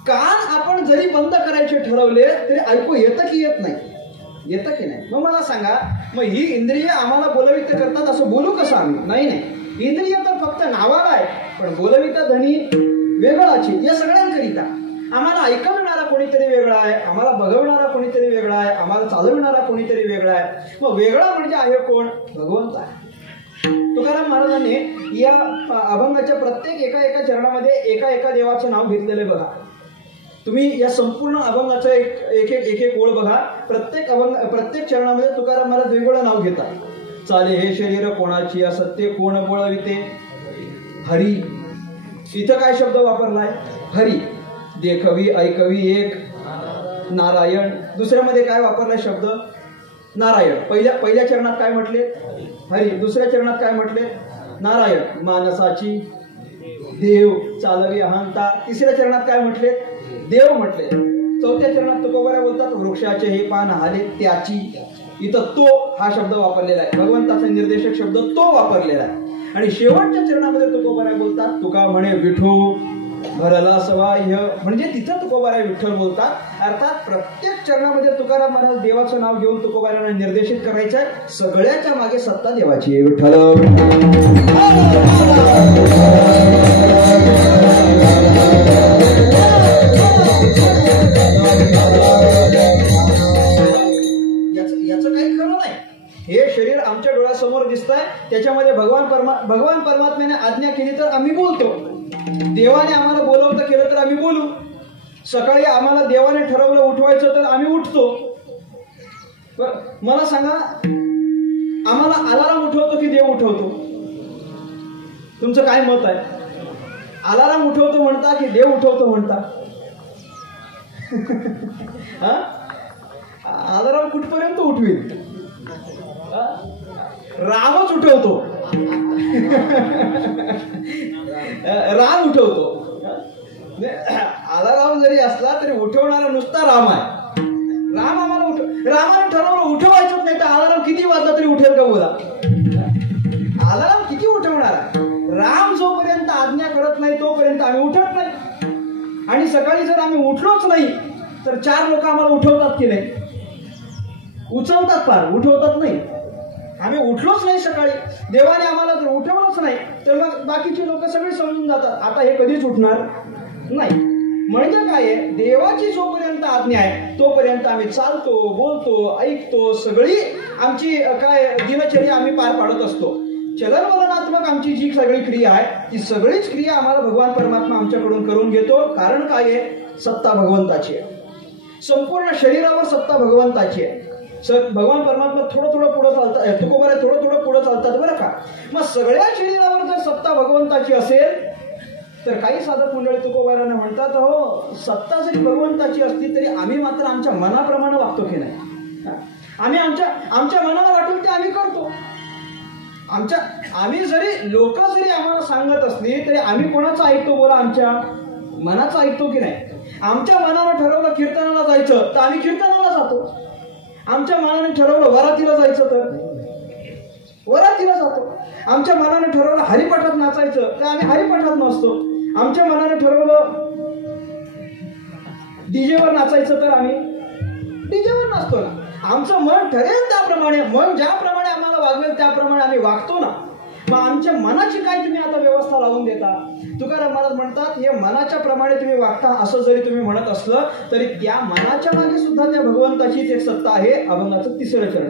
कान आपण जरी बंद करायचे ठरवले तरी ऐकू येतं की येत नाही? येतं की नाही? मग मला सांगा, मग ही इंद्रिय आम्हाला बोलवित करतात असं बोलू कसं आम्ही? नाही नाही, इंद्रिय तर फक्त नावाला आहे, पण बोलविता धनी वेगळाची. या सगळ्यांकरिता आम्हाला ऐकविणारा कोणीतरी वेगळा आहे, आम्हाला बघविणारा कोणीतरी वेगळा आहे, आम्हाला चालविणारा कोणीतरी वेगळा आहे. मग वेगळा म्हणजे आहे कोण? भगवंत आहे. तुकाराम महाराजांनी या अभंगाच्या प्रत्येक एका चरणामध्ये एका देवाचं नाव घेतलेलं बघा. तुम्ही या संपूर्ण अभंगाचं एक ओळ बघा. प्रत्येक चरणामध्ये तुकाराम महाराज वेगवेगळं नाव घेतात. चाले हे शरीर कोणाची, असत्य कोण बोलविते? हरी. इथं काय शब्द वापरलाय? हरी. देखवी ऐकवी एक नारायण. दुसऱ्यामध्ये काय वापरलाय शब्द? नारायण. पहिल्या चरणात काय म्हटले? हरी. दुसऱ्या चरणात काय म्हटले? नारायण. मानसाची देव चालवी अहंता. तिसऱ्या चरणात काय म्हटले? देव म्हटले. चौथ्या चरणात तुकोबाऱ्या बोलतात वृक्षाचे हे पान हाले त्याची. इथं तो हा शब्द वापरलेला आहे, भगवंताचा निर्देशक शब्द तो वापरलेला आहे. आणि शेवटच्या चरणामध्ये तुकोबाऱ्या बोलतात तुका म्हणे विठू भरला सवाह्य, म्हणजे तिथं तुकोबाऱ्या विठ्ठल बोलतात. अर्थात प्रत्येक चरणामध्ये तुकाराम महाराज देवाचं नाव घेऊन तुकोबाऱ्यांना निर्देशित करायचं. सगळ्याच्या मागे सत्ता देवाची आहे. विठ्ठल याचं काही खरं नाही. हे शरीर आमच्या डोळ्यासमोर दिसतंय, त्याच्यामध्ये भगवान परमात्म्याने आज्ञा केली तर आम्ही बोलतो. देवाने आम्हाला बोलवतं केलं तर आम्ही बोलू. सकाळी आम्हाला देवाने ठरवलं उठवायचं तर आम्ही उठतो. मला सांगा, आम्हाला अलाराम उठवतो की देव उठवतो? तुमचं काय मत आहे? अलाराम उठवतो म्हणता की देव उठवतो म्हणता? अलाराम कुठपर्यंत उठवेल? रामच उठवतो. राम उठवतो. अलाराम जरी असला तरी उठवणारा नुसता राम आहे. राम आम्हाला रामाने ठरवलं उठवायचंच नाही तर अलाराम किती वाजला तरी उठेल का? बोला, अलाराम किती उठवणार आहे? राम जोपर्यंत आज्ञा करत नाही तोपर्यंत आम्ही उठत नाही. आणि सकाळी जर आम्ही उठलोच नाही तर 4 लोक आम्हाला उठवतात की नाही? उचलतात, फार उठवतात नाही. आम्ही उठलोच नाही सकाळी, देवाने आम्हाला जर उठवलंच नाही तर मग बाकीचे लोक सगळे समजून जातात आता हे कधीच उठणार नाही. म्हणजे काय आहे, देवाची जोपर्यंत आज्ञा आहे तोपर्यंत आम्ही चालतो, बोलतो, ऐकतो. सगळी आमची काय दिनचर्या आम्ही पार पाडत असतो. चलनवलनात्मक आमची जी सगळी क्रिया आहे ती सगळीच क्रिया आम्हाला भगवान परमात्मा आमच्याकडून करून घेतो. कारण काय आहे? सत्ता भगवंताची आहे. संपूर्ण शरीरावर सत्ता भगवंताची आहे. भगवान परमात्मा थोडं पुढे चालतात, तुकोबाऱ्या थोडं पुढे चालतात बरं का. मग सगळ्या शरीरावर जर सत्ता भगवंताची असेल तर काही साधक मंडळी तुकोबाऱ्यांना म्हणतात, हो सत्ता जरी भगवंताची असली तरी आम्ही मात्र आमच्या मनाप्रमाणे वागतो की नाही? आम्ही आमच्या मनाला वाटेल ते आम्ही करतो. आम्ही जरी लोक जरी आम्हाला सांगत असली तरी आम्ही कोणाचं ऐकतो? बोला, आमच्या मनाचं ऐकतो की नाही? आमच्या मनानं ठरवलं कीर्तनाला जायचं तर आम्ही कीर्तनाला जातो. आमच्या मनाने ठरवलं वरातीला जायचं तर वरातीला जातो. आमच्या मनाने ठरवलं हरिपाठात नाचायचं तर आम्ही हरिपाठात नाचतो. आमच्या मनाने ठरवलं डीजेवर नाचायचं तर आम्ही डीजेवर नाचतो ना. आमचं मन ठरेल त्याप्रमाणे, मन ज्याप्रमाणे आम्हाला वागवेल त्याप्रमाणे आम्ही वागतो ना. मग आमच्या मनाची काय तुम्ही आता व्यवस्था लावून देता? तुकाराम महाराज म्हणतात, हे मनाच्या प्रमाणे तुम्ही वागता असं जरी तुम्ही म्हणत असलं तरी त्या मनाच्या मागे सुद्धा त्या भगवंताचीच एक सत्ता आहे. अभंगाचं तिसरं चरण.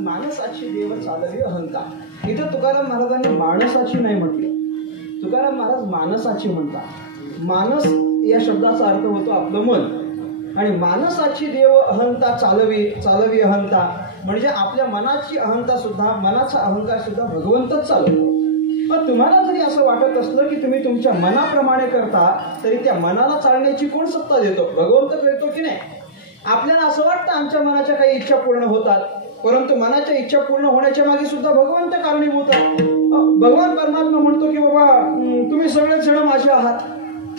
माणसाची देव इथं तुकाराम महाराजांनी माणसाची नाही म्हटलं, तुकाराम महाराज मानसाची म्हणतात. मानस या शब्दाचा अर्थ होतो आपलं मन, आणि मानसाची देव अहंता चालवी, चालवी अहंता म्हणजे आपल्या मनाची अहंता सुद्धा, मनाचा अहंकार सुद्धा भगवंतच चालवतो. पण तुम्हाला जरी असं वाटत असलं की तुम्ही तुमच्या मनाप्रमाणे करता, तरी त्या मनाला चालण्याची कोण सत्ता देतो? भगवंत करतो की नाही? आपल्याला असं वाटतं आमच्या मनाच्या काही इच्छा पूर्ण होतात, परंतु मनाच्या इच्छा पूर्ण होण्याच्या मागे सुद्धा भगवंत कारणीभूत आहे. भगवान परमात्मा म्हणतो की बाबा तुम्ही सगळेच जण माझे आहात,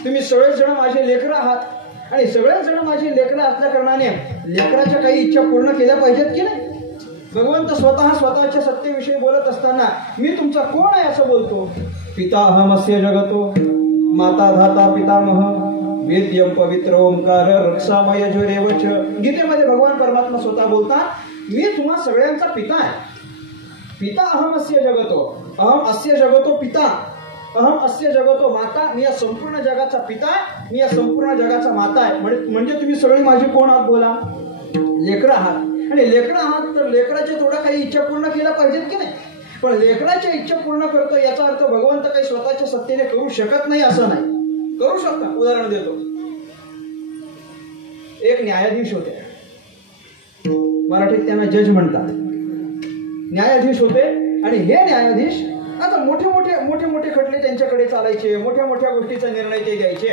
तुम्ही सगळेच जण माझे लेकरं आहात, आणि सगळेच जण माझे लेकरं असल्या कारणाने लेकराच्या काही इच्छा पूर्ण केल्या पाहिजेत की नाही? भगवंत स्वतःच्या सत्तेविषयी बोलत असताना मी तुमचा कोण आहे असं बोलतो. पिता अहमस्य जगतो, माता धाता पितामह, वेद्यम पवित्र ओंकार रक्षामय जुरेवच. गीतेमध्ये भगवान परमात्मा स्वतः बोलतात मी तुम्हा सगळ्यांचा पिता आहे. पिता अहमस्य जगतो, अहम अस्य जगतो पिता, अहम अस्य जगतो माता. मी या संपूर्ण जगाचा पिता, मी या संपूर्ण जगाचा माता आहे. म्हणजे तुम्ही सगळी माझी कोण आहात बोला? लेकरं आहात आणि लेकरं आहात तर लेकराच्या थोड्या काही इच्छा पूर्ण केल्या पाहिजेत की नाही. पण लेकराच्या इच्छा पूर्ण करतो याचा अर्थ भगवंत काही स्वतःच्या सत्तेने करू शकत नाही असं नाही, करू शकता. उदाहरण देतो. एक न्यायाधीश होते, मराठीत त्यांना जज म्हणतात. न्यायाधीश होते आणि हे न्यायाधीश आता मोठे मोठे खटले त्यांच्याकडे चालायचे, मोठ्या गोष्टीचा निर्णय ते घ्यायचे.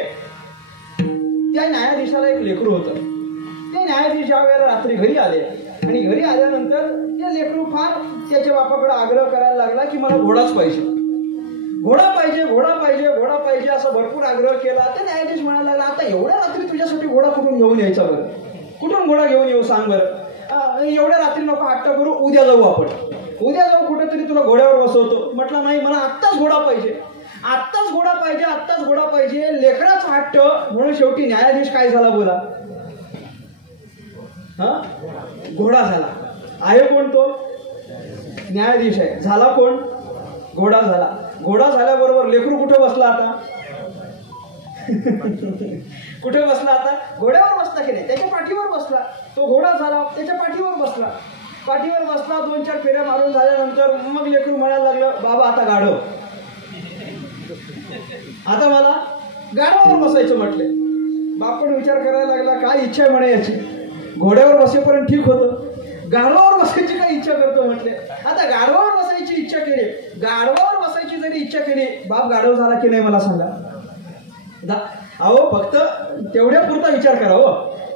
त्या न्यायाधीशाला एक लेकरू होतं. ते न्यायाधीश ज्या वेळेला रात्री घरी आले आणि घरी आल्यानंतर ते लेकरू फार त्याच्या बापाकडे आग्रह करायला लागला की मला घोडाच पाहिजे, घोडा पाहिजे, घोडा पाहिजे, घोडा पाहिजे असा भरपूर आग्रह केला. ते न्यायाधीश म्हणायला लागला आता एवढ्या रात्री तुझ्यासाठी घोडा कुठून घेऊन यायचा बरं, कुठून घोडा घेऊन येऊ सांग बरं. एवढ्या रात्री नको हट्ट करू, उद्या जाऊ आपण, उद्या जाऊ कुठेतरी तुला घोड्यावर बसवतो. म्हटलं नाही मला आत्ताच घोडा पाहिजे, आत्ताच घोडा पाहिजे, आत्ताच घोडा पाहिजे. लेकराचा हट्ट म्हणून शेवटी न्यायाधीश काय झाला बोला, घोडा झाला. आहे कोण तो? न्यायाधीश आहे. झाला कोण? घोडा झाला. घोडा झाल्याबरोबर लेकरू कुठे बसला आता? कुठे बसला आता? घोड्यावर बसला की नाही, त्याच्या पाठीवर बसला. तो घोडा झाला, त्याच्या पाठीवर बसला. पाठीवर बसला, 2-4 फेऱ्या मारून झाल्यानंतर मग लेकरू म्हणायला लागलं बाबा आता गाढव, आता मला गाढवावर बसायचं म्हटले. बाप पण विचार करायला लागला काय इच्छा आहे म्हणे याची, घोड्यावर बसेपर्यंत ठीक होतं, गाढवावर बसायची काय इच्छा करतो म्हटले. आता गाढवावर बसायची इच्छा केली, गाढवावर बसायची जरी इच्छा केली, बाप गाढव झाला की नाही मला सांगा. अहो फक्त तेवढ्या पुरता विचार करा, हो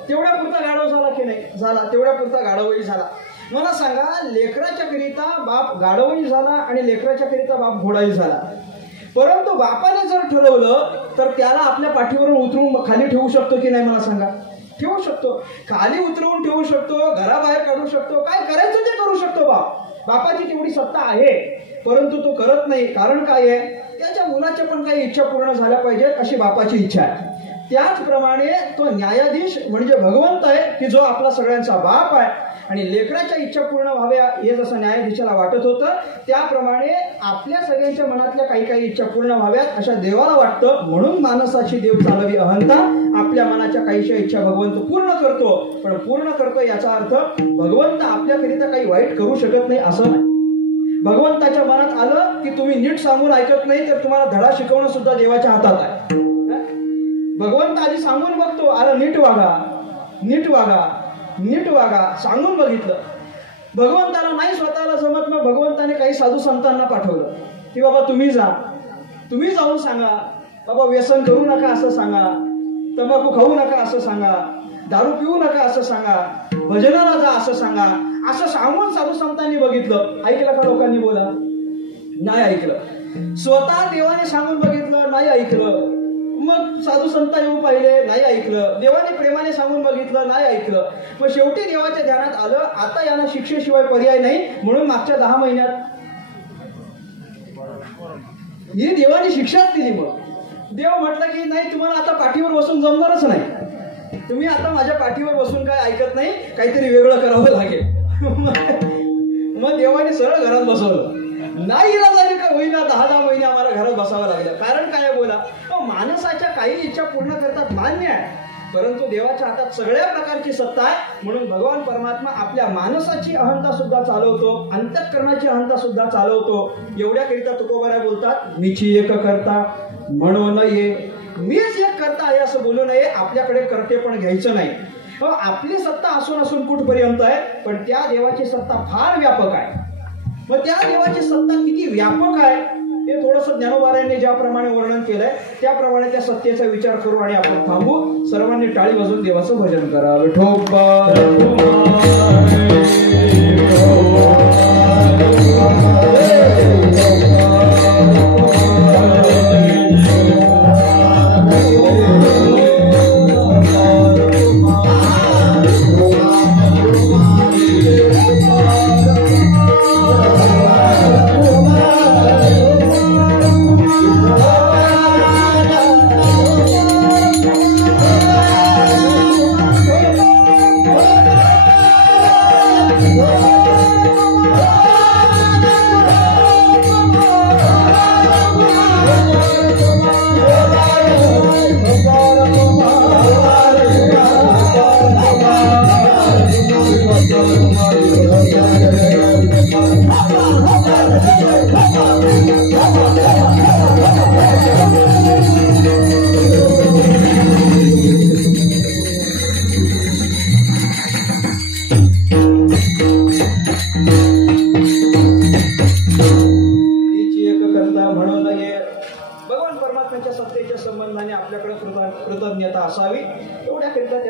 तेवढ्या पुरता गाढव झाला की नाही झाला, तेवढ्या पुरता गाढवही झाला. मला सांगा लेकराच्या करिता बाप गाढवही झाला आणि लेकराच्या करिता बाप घोडाही झाला. परंतु बापाने जर ठरवलं तर त्याला आपल्या पाठीवरून उतरून खाली ठेवू शकतो की नाही मला सांगा. ठेवू शकतो, खाली उतरवून ठेवू शकतो, घराबाहेर काढू शकतो, काय करायचं ते करू शकतो. बापाची तेवढी सत्ता आहे, परंतु तो करत नाही. कारण काय आहे, त्याच्या मुलाच्या पण काही इच्छा पूर्ण झाल्या पाहिजेत अशी बापाची इच्छा आहे. त्याचप्रमाणे तो न्यायाधीश म्हणजे भगवंत आहे की जो आपला सगळ्यांचा बाप आहे आणि लेकराच्या इच्छा पूर्ण व्हाव्या हे जसं न्यायाधीशाला वाटत होतं, त्याप्रमाणे आपल्या सगळ्यांच्या मनातल्या काही इच्छा पूर्ण व्हाव्यात अशा देवाला वाटतं. म्हणून मानसाची देव चालवी अहंता, आपल्या मनाच्या काहीशा इच्छा भगवंत पूर्ण करतो. पण पूर्ण करतो याचा अर्थ भगवंत आपल्याकरिता काही वाईट करू शकत नाही असं नाही. भगवंताच्या मनात आलं की तुम्ही नीट सांगून ऐकत नाही तर तुम्हाला धडा शिकवणं सुद्धा देवाच्या हातात आहे. भगवंत आधी सांगून बघतो, आलं नीट वागा, नीट वागा, नीट वागा, सांगून बघितलं. भगवंताला नाही स्वतःला जमत, मग भगवंताने काही साधू संतांना पाठवलं की बाबा तुम्ही जा, तुम्ही जाऊन सांगा बाबा व्यसन करू नका असं सांगा, तंबाखू खाऊ नका असं सांगा, दारू पिऊ नका असं सांगा, भजनाला जा असं सांगा. असं सांगून साधू संतांनी बघितलं. ऐकलं का लोकांनी बोला? नाही ऐकलं. स्वतः देवाने सांगून बघितलं, नाही ऐकलं. मग साधू संत येऊन पाहिले, नाही ऐकलं. देवाने प्रेमाने सांगून बघितलं, नाही ऐकलं. मग शेवटी देवाच्या ध्यानात आलं आता यांना शिक्षेशिवाय पर्याय नाही. म्हणून मागच्या 10 महिन्यात ही देवाने शिक्षाच दिली. मग देव म्हटलं की नाही तुम्हाला आता पाठीवर बसून जमणारच नाही, तुम्ही आता माझ्या पाठीवर बसून काय ऐकत नाही, काहीतरी वेगळं करावं लागेल. मग देवाने सरळ घरात बसवलं. नाही इलाजाने का होईना 10 महिने आम्हाला घरात बसावं लागलं. कारण काय बोला, माणसाच्या काही इच्छा पूर्ण करतात मान्य आहे, परंतु देवाच्या हातात सगळ्या प्रकारची सत्ता आहे. म्हणून भगवान परमात्मा आपल्या मानसाची अहंता सुद्धा चालवतो, अंतःकरणाची अहंता सुद्धा चालवतो. एवढ्याकरिता तुकोबाराय बोलतात, मीची एक करता म्हणू नये, मीच एक करता आहे असं बोलू नये. आपल्याकडे करते पण घ्यायचं नाही. आपली सत्ता असून कुठपर्यंत आहे, पण त्या देवाची सत्ता फार व्यापक आहे. मग त्या देवाची सत्ता किती व्यापक आहे हे थोडंसं ज्ञानोबारायांनी ज्याप्रमाणे वर्णन केलंय त्याप्रमाणे त्या सत्तेचा विचार करू आणि आपण थांबू. सर्वांनी टाळी वाजवून देवाचं भजन करा. विठोबा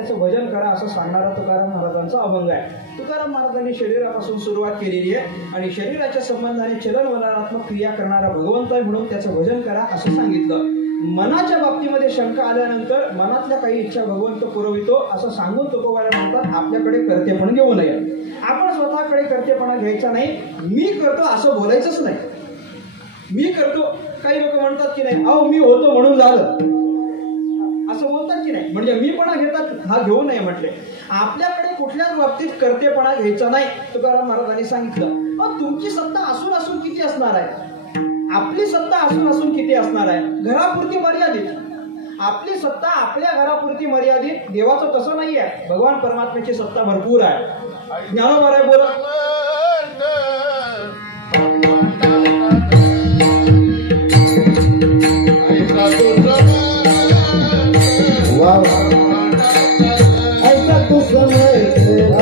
त्याचं भजन करा असं सांगणारा तुकाराम महाराजांचा अभंग आहे. तुकाराम महाराजांनी शरीरापासून सुरुवात केलेली आहे आणि शरीराच्या संबंधाने चलनवलनात्मक क्रिया करणारा भगवंत आहे म्हणून त्याचं भजन करा असं सांगितलं. मनाच्या बाबतीमध्ये शंका आल्यानंतर मनातल्या काही इच्छा भगवंत पुरवितो असं सांगून तुकोबारा म्हणतात आपल्याकडे कर्तेपण घेऊ नये. आपण स्वतःकडे कर्तेपणा घ्यायचा नाही. मी करतो असं बोलायचंच नाही. मी करतो, काही लोक म्हणतात की नाही अहो मी होतो म्हणून झालं असं बोलतात की नाही, म्हणजे मीपणा घेतात हा घेऊ नये म्हटले. आपल्याकडे कुठल्याच बाबतीत कर्तेपणा घ्यायचा नाही. तुकाराम महाराजांनी सांगितलं तुमची सत्ता असून असून किती असणार आहे, आपली सत्ता असून असून किती असणार आहे, घरापुरती मर्यादित. आपली सत्ता आपल्या घरापुरती मर्यादित. देवाचं तसं नाही आहे. भगवान परमात्म्याची सत्ता भरपूर आहे. ज्ञानोबा आहे बोला ऐसा तो समय ऐसा तो समय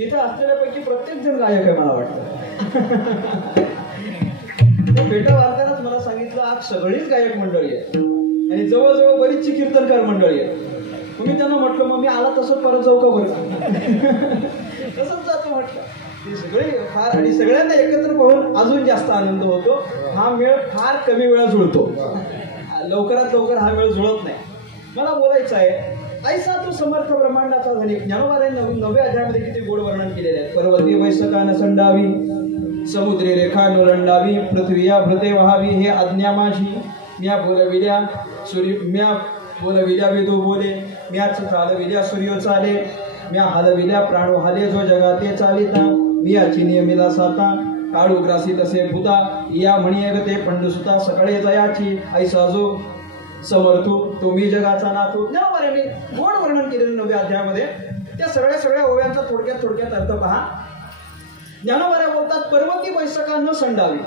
इथं असलेल्यापैकी प्रत्येक जण गायक आहे मला वाटतं. पेटा वारकरच मला सांगितलं आज सगळीच गायक मंडळी आहे आणि जवळजवळ बरीचशी कीर्तनकार मंडळी आहे. मी त्यांना म्हटलं मग मी आला तसं परत जाऊ का बरं तसंच जातो म्हटलं. ती सगळी फार आणि सगळ्यांना एकत्र पाहून अजून जास्त आनंद होतो. हा मेळ फार कमी वेळा जुळतो. लवकरात लवकर हा मेळ जुळत नाही. मला बोलायचं आहे ऐसा तो समर्थ ब्रह्मांडाचा धनी. ज्ञानोबारांनी 9व्या अध्यायामध्ये किती गोड वर्णन केलेले आहे. पर्वती वैसका न संडावी, समुद्री रेखा नोलंडावी, पृथ्वीया भृते वहावी, हे आज्ञा माझी. म्या बोलविल्या सूर्य, म्या बोलविल्या वेदो बोले, म्याच चालविल्या सूर्य चाले, म्या हलविल्या प्राणो हाले, जो जगाते चालिता, मियाची नियमिला साता, काळू ग्रासी तसे भूता, या म्हणी ते पंडुसुता सकाळी जयाची, ऐसा जो समर्थू तो मी जगाचा नातू. ज्ञानोबारांनी गोड वर्णन केलेलं 9व्या अध्यायामध्ये. त्या सगळ्या ओव्यांचा थोडक्यात अर्थ पहा. ज्ञानोबारा बोलतात पर्वती वैसका न संडावी.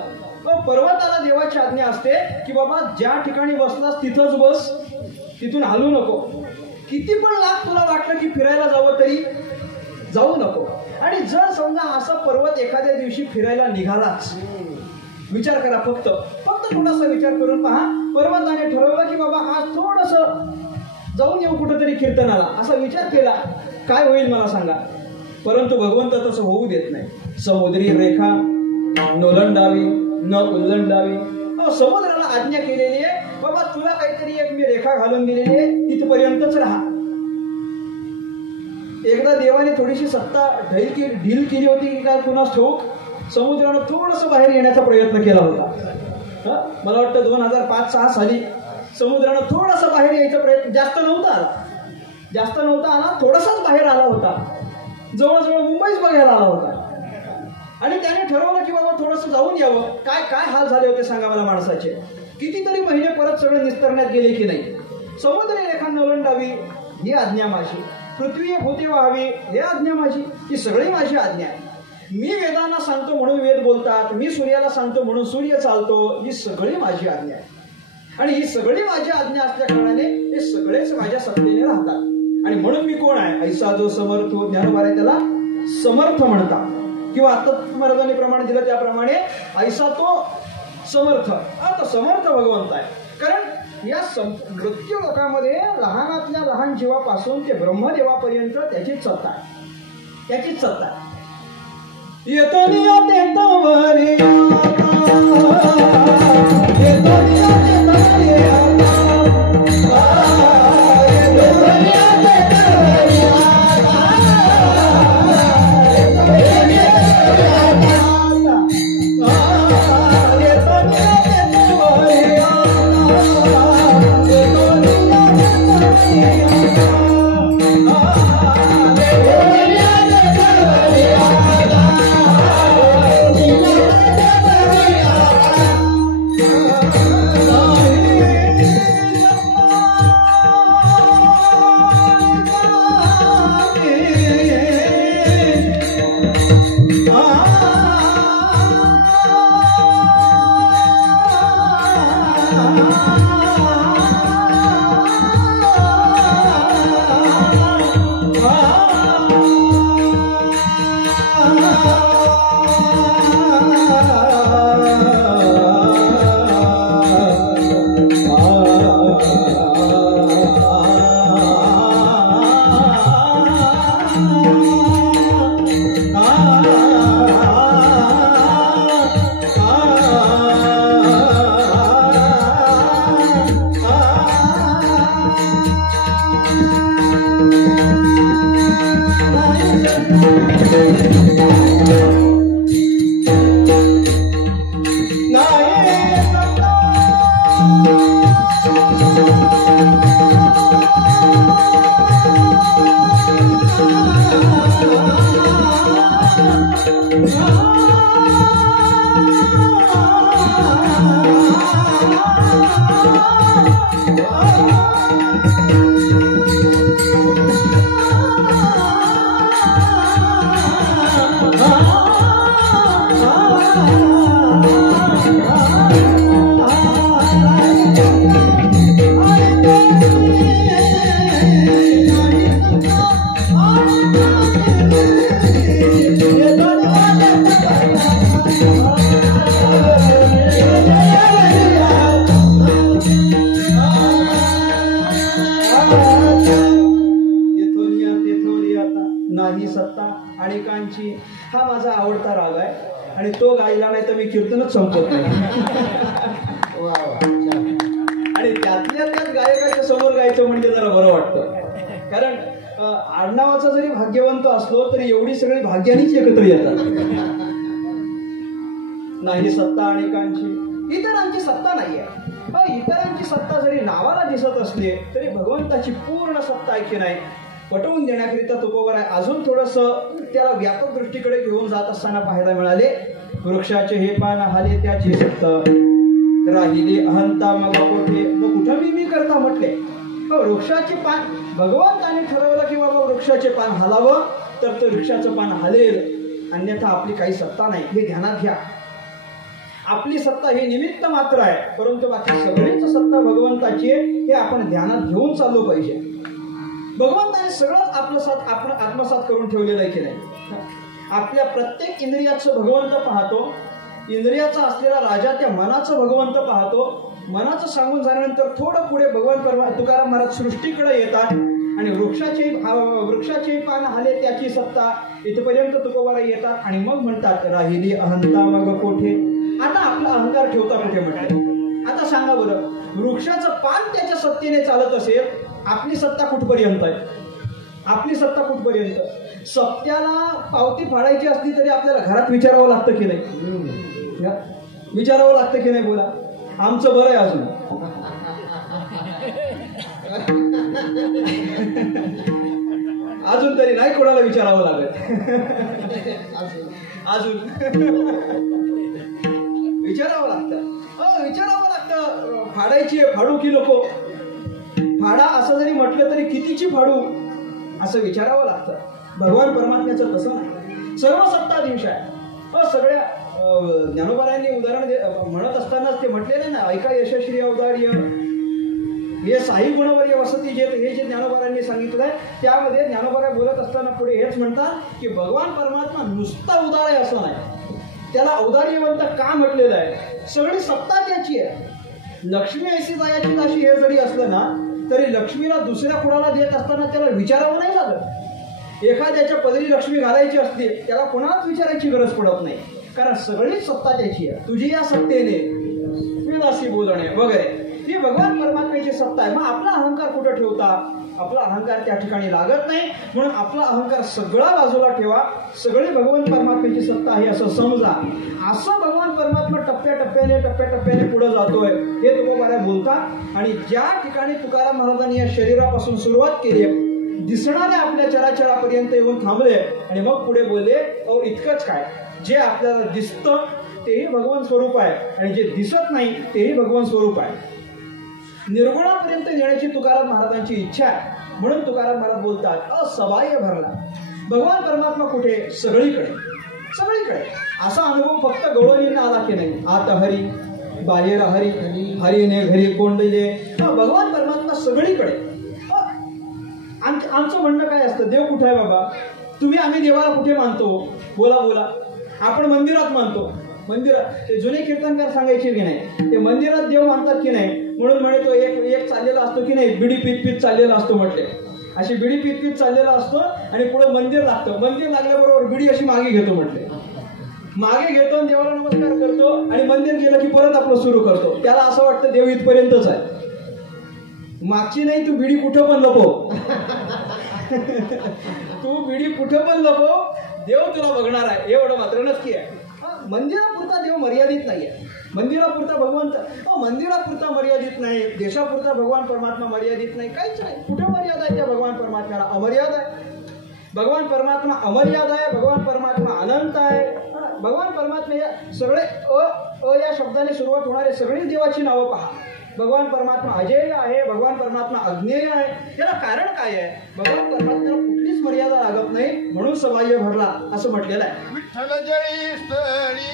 पर्वताला देवाची आज्ञा असते की बाबा ज्या ठिकाणी बसलास तिथंच बस, तिथून हलू नको. किती पण लाख तुला वाटलं की फिरायला जावं तरी जाऊ नको. आणि जर समजा असा पर्वत एखाद्या दिवशी फिरायला निघालाच, विचार करा, फक्त थोडासा विचार करून पहा. पर्वताने ठरवलं की बाबा आज थोडस जाऊन येऊ कुठंतरी कीर्तनाला, असा विचार केला, काय होईल मला सांगा. परंतु भगवंत तसं होऊ देत नाही. समुद्री रेखा नोलंडावी न उल्लंडावी. समुद्राला आज्ञा केलेली आहे बाबा तुला काहीतरी एक मी रेखा घालून दिलेली आहे, तिथपर्यंतच राहा. एकदा देवाने थोडीशी सत्ता ढील केली होती की काय कुणास ठाऊक, समुद्रानं थोडंसं बाहेर येण्याचा प्रयत्न केला होता. मला वाटतं 2005-06 साली समुद्रानं थोडासा बाहेर यायचा प्रयत्न, जास्त नव्हता आला, थोडासाच बाहेर आला होता. जवळजवळ मुंबईच बघायला आला होता. आणि त्याने ठरवलं की बाबा थोडंसं जाऊन यावं. काय हाल झाले होते सांगा मला माणसाचे. कितीतरी महिने परत सगळे निस्तरण्यात गेले की नाही. समुद्री रेखा नोलंडावी ही आज्ञा माझी, पृथ्वी भूती व्हावी हे आज्ञा माझी, ही सगळी माझी आज्ञा आहे. मी वेदांना सांगतो म्हणून वेद बोलतात, मी सूर्याला सांगतो म्हणून सूर्य चालतो, ही सगळी माझी आज्ञा आहे. आणि ही सगळी माझी आज्ञा असल्या कारणाने हे सगळेच माझ्या सत्तेने राहतात. आणि म्हणून मी कोण आहे, ऐसा जो समर्थ. ज्ञानोबा त्याला समर्थ म्हणतात, किंवा आता महाराजांनी प्रमाण दिलं त्याप्रमाणे ऐसा तो समर्थ. आता समर्थ भगवंत आहे. कारण या मृत्यू लोकामध्ये लहानातल्या लहान जीवापासून ते ब्रह्मदेवापर्यंत त्याचीच सत्ता आहे. येतो निया देतो वरी येतो निया देतो वरी नाही सत्ता अनेकांची हा माझा आवडता राग आहे आणि तो गायला नाही तर मी कीर्तनच संपत नाही. आणि त्यातल्या त्यात गायकाच्या समोर गायचं म्हणजे जरा बरं वाटतं. कारण आडनावाचा जरी भाग्यवंत असलो तरी एवढी सगळी भाग्यानीच एकत्र येतात. नाही सत्ता अनेकांची इतरांची सत्ता नाहीये. इतरांची सत्ता जरी नावाला दिसत असली तरी भगवंताची पूर्ण सत्ता ऐकी नाही पटवून देण्याकरिता तुकोबर आहे. अजून थोडस त्याला व्यापक दृष्टीकडे घेऊन जात असताना पाहायला मिळाले. वृक्षाचे हे पान हाले त्याची सत्ता राहिली अहंता मग कोठे. मग कुठं मी करता म्हटले. वृक्षाचे पान भगवंताने ठरवलं की बाबा वृक्षाचे पान हलावं तर ते वृक्षाचं पान हलेल, अन्यथा आपली काही सत्ता नाही हे ध्यानात घ्या. आपली सत्ता हे निमित्त मात्र आहे परंतु बाकी सगळीच सत्ता भगवंताची आहे हे आपण ध्यानात घेऊन चाललो पाहिजे. भगवंताने सगळंच आपण आत्मसात करून ठेवलेलं आहे की नाही. आपल्या प्रत्येक इंद्रियाचं भगवंत पाहतो. इंद्रियाचा असलेला राजा त्या मनाचं भगवंत पाहतो. मनाचं सांगून झाल्यानंतर थोडं पुढे भगवान तुकाराम महाराज सृष्टीकडे येतात आणि वृक्षाचे पान हाले त्याची सत्ता इथपर्यंत तुकोबाला येतात आणि मग म्हणतात राहिली अहंता मग कोठे. आता आपला अहंकार ठेवता कुठे म्हटलं. आता सांगा बरं, वृक्षाचं पान त्याच्या सत्तेने चालत असेल आपली सत्ता कुठपर्यंत आहे. आपली सत्ता कुठपर्यंत. सत्याला पावती फाडायची असली तरी आपल्याला घरात विचारावं लागतं की नाही. विचारावं लागतं की नाही. बोला आमचं बरं आहे अजून. अजून तरी नाही कोणाला विचारावं लागत. अजून विचारावं लागतं. विचारावं लागतं फाडायची आहे फाडू की नको. फाडा असं जरी म्हटलं तरी कितीची फाडू असं विचारावं लागतं. भगवान परमात्म्याचं तसं नाही. सर्व सत्ताधीश आहे. सगळ्या ज्ञानोबारायांनी उदाहरण म्हणत असतानाच ते म्हटलेले ना ऐका यशश्री अवतार्य हे साई गुणवर्य वसती जे हे जे ज्ञानोबारायांनी सांगितलं आहे त्यामध्ये ज्ञानोबारा बोलत असताना पुढे हेच म्हणतात की भगवान परमात्मा नुसता उदार आहे असं नाही. त्याला औदार्यवंत का म्हटलेलं आहे. सगळी सत्ता त्याची आहे. लक्ष्मी ऐसी जायाची दाशी हे जरी असलं ना तरी लक्ष्मीला दुसऱ्या कुणाला देत असताना त्याला विचारावं नाही लागत. एखाद्याच्या पदरी लक्ष्मी घालायची असते त्याला कोणालाच विचारायची गरज पडत नाही, कारण सगळीच सत्ता त्याची आहे. तुझी या सत्तेने वेदासी बोलणे वगैरे ही भगवान परमात्म्याची सत्ता आहे. मग आपला अहंकार कुठं ठेवता? आपला अहंकार त्या ठिकाणी लागत नाही, म्हणून आपला अहंकार सगळा बाजूला ठेवा. सगळी भगवान परमात्म्याची सत्ता आहे असं समजा. असं भगवान परमात्मा टप्प्याटप्प्याने पुढे जातोय हे तुकोबाऱ्या बोलतात. आणि ज्या ठिकाणी तुकाराम महाराजांनी या शरीरापासून सुरुवात केली, दिसणाऱ्या आपल्या चराचरापर्यंत येऊन थांबले आणि मग पुढे बोलले, अहो इतकंच काय, जे आपल्याला दिसतं तेही भगवान स्वरूप आहे आणि जे दिसत नाही तेही भगवान स्वरूप आहे. निर्गुणापर्यंत नेण्याची तुकाराम महाराजांची इच्छा आहे. म्हणून तुकाराम महाराज बोलतात, असबाह्य भरला. भगवान परमात्मा कुठे? सगळीकडे. असा अनुभव फक्त गवळणींना आला की नाही? आत हरी, बाहेर हरी, हरीने घरी कोंडले. भगवान परमात्मा सगळीकडे. आमचं म्हणणं काय असतं, देव कुठे आहे बाबा? आम्ही देवाला कुठे मानतो? बोला. आपण मंदिरात मानतो. मंदिरात ते जुने कीर्तनकार सांगायचे की नाही, ते मंदिरात देव मानतात की नाही, म्हणून म्हणे तो एक चाललेला असतो की नाही, बिडी पीत चाललेला असतो म्हटले. अशी बिडी पीत चाललेला असतो आणि पुढे मंदिर लागतं. मंदिर लागल्याबरोबर बिडी अशी मागे घेतो म्हटले. मागे घेतो आणि देवाला नमस्कार करतो आणि मंदिर गेलं की परत आपलं सुरू करतो. त्याला असं वाटतं देव इथपर्यंतच आहे. मागची नाही, तू बिडी कुठं पण लपव. तू बिडी कुठं पण लपव, देव तुला बघणार आहे एवढं मात्र नक्की आहे. मंदिरापुरता देव मर्यादित नाही आहे. मंदिरापुरता भगवंत मंदिरापुरता मर्यादित नाही, देशापुरता भगवान परमात्मा मर्यादित नाही, काहीच नाही. कुठे मर्यादा आहे त्या भगवान परमात्म्याला? अमर्याद आहे. भगवान परमात्मा अमर्याद आहे. भगवान परमात्मा अनंत आहे. भगवान परमात्मा या सगळे या शब्दाने सुरुवात होणारे सगळी देवाची नावं पहा. भगवान परमात्मा अजेय आहे, भगवान परमात्मा अज्ञेय आहे. याला कारण काय आहे? भगवान परमात्म्याला कुठलीच मर्यादा लागत नाही, म्हणून सबाह्य भरला असं म्हटलेलं आहे. विठ्ठल जयी स्थळी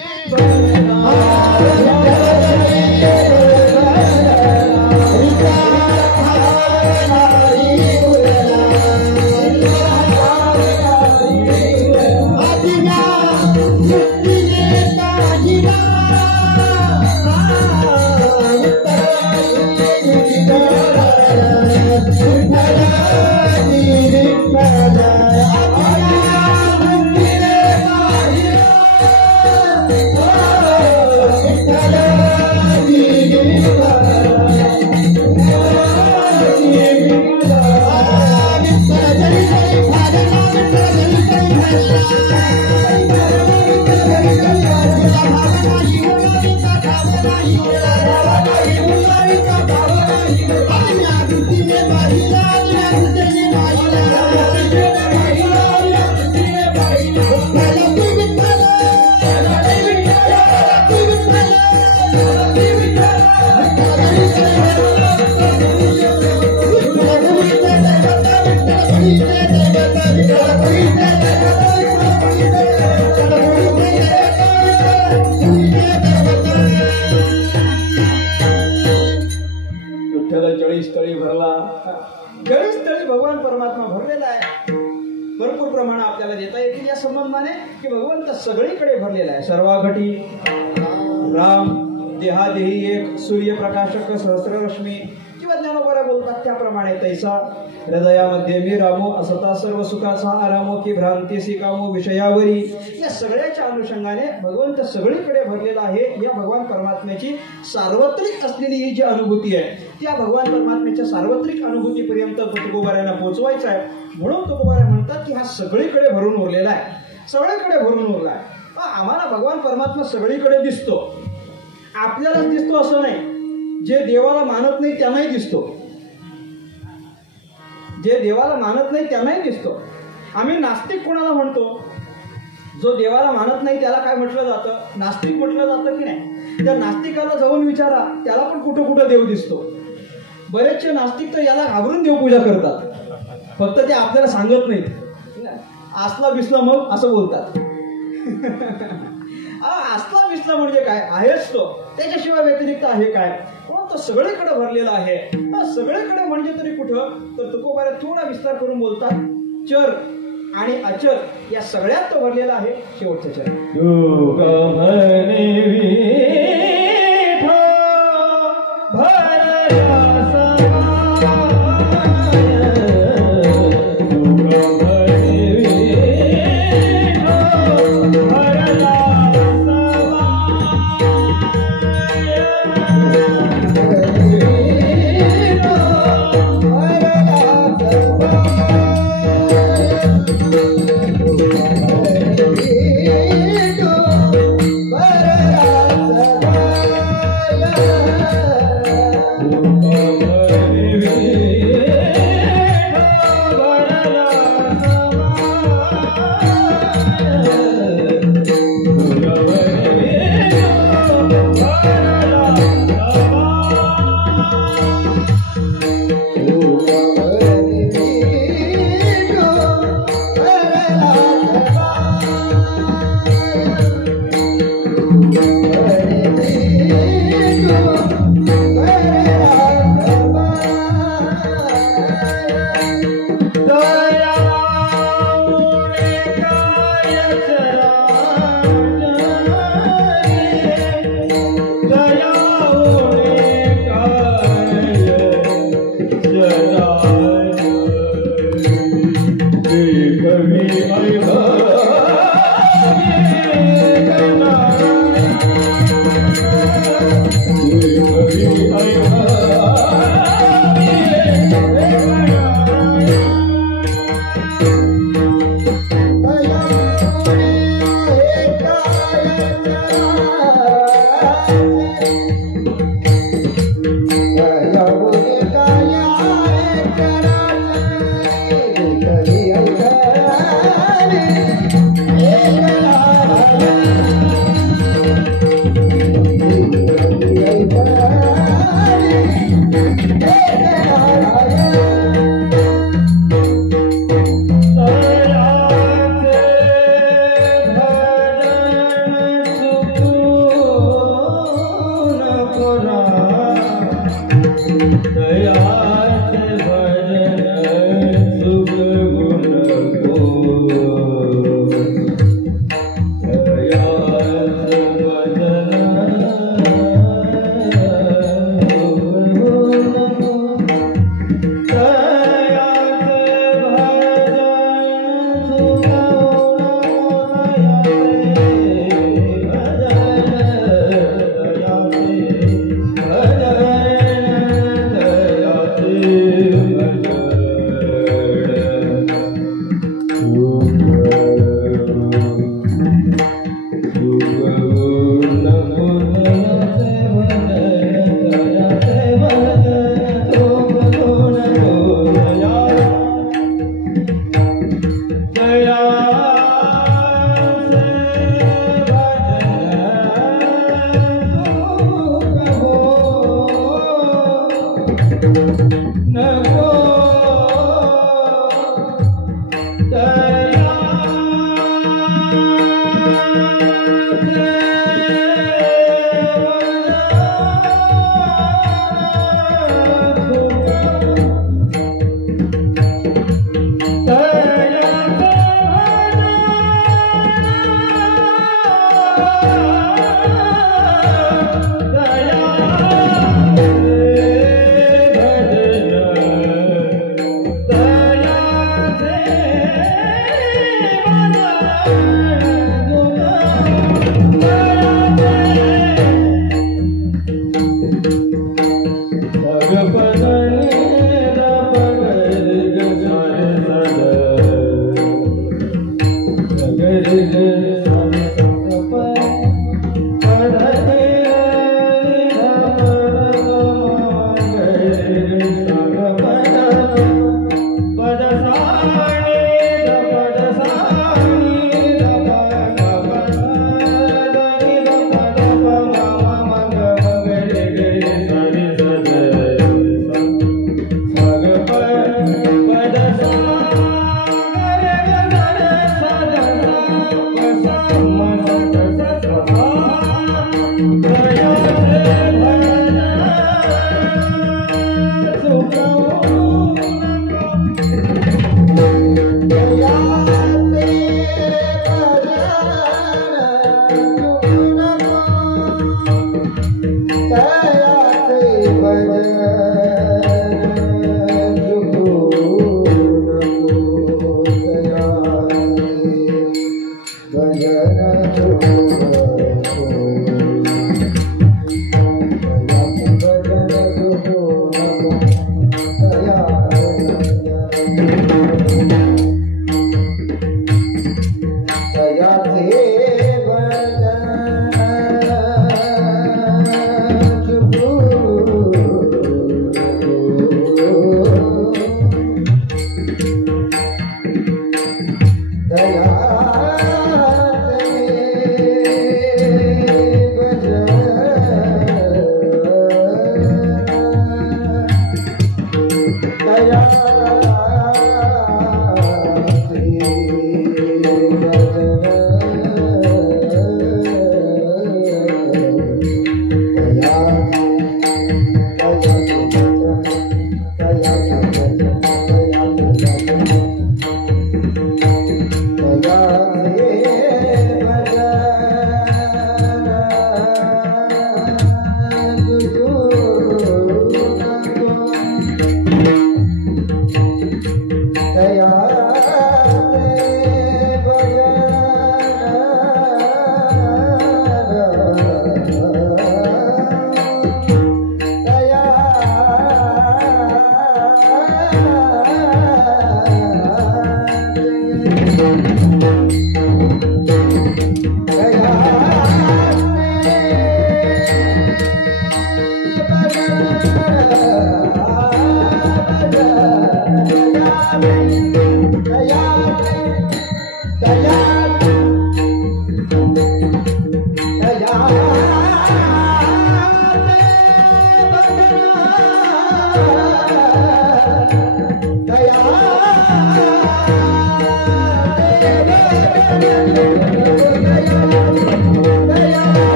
जळीस्थळी भरला. जळीस्थळी भगवान परमात्मा भरलेला आहे. भरपूर प्रमाण आपल्याला देता येतील या संबंधाने की भगवंत सगळीकडे भरलेला आहे. सर्वाघटी राम, देहादेही एक, सूर्यप्रकाशक सहस्ररश्मी किंवा ज्ञानोबऱ्या बोलतात त्याप्रमाणे तैसा हृदयामध्ये मी रामो असता सर्व सुखाचा आरामो की भ्रांतीसी कामो विषयावरी. या सगळ्याच्या अनुषंगाने भगवंत सगळीकडे भरलेला आहे. या भगवान परमात्म्याची सार्वत्रिक असलेली ही जी अनुभूती आहे त्या भगवान परमात्म्याच्या सार्वत्रिक अनुभूतीपर्यंत तुकोबाऱ्यांना पोहोचवायचं आहे. म्हणून तुकोबाऱ्या म्हणतात की हा सगळीकडे भरून उरलेला आहे. सगळीकडे भरून उरला आहे. आम्हाला भगवान परमात्मा सगळीकडे दिसतो. आपल्यालाच दिसतो असं नाही. जे देवाला मानत नाही त्यांनाही दिसतो. जे देवाला मानत नाही त्यांनाही दिसतो. आम्ही नास्तिक कोणाला म्हणतो? जो देवाला मानत नाही त्याला काय म्हटलं जातं? नास्तिक म्हटलं जातं की नाही? त्या नास्तिकाला जाऊन विचारा, त्याला पण कुठं कुठं देव दिसतो. बरेचसे नास्तिक तर याला घाबरून देवपूजा करतात, फक्त ते आपल्याला सांगत नाहीत. आसला बिसला मग असं बोलतात. आसला बिसला म्हणजे काय? आहेच तो, त्याच्याशिवाय व्यतिरिक्त आहे काय? तो सगळीकडे भरलेला आहे. सगळीकडे म्हणजे तरी कुठं? तर तुकोबाऱ्या थोडा विस्तार करून बोलतात. चर आणि अचर या सगळ्यात तो भरलेला आहे. शेवटचं चर भरला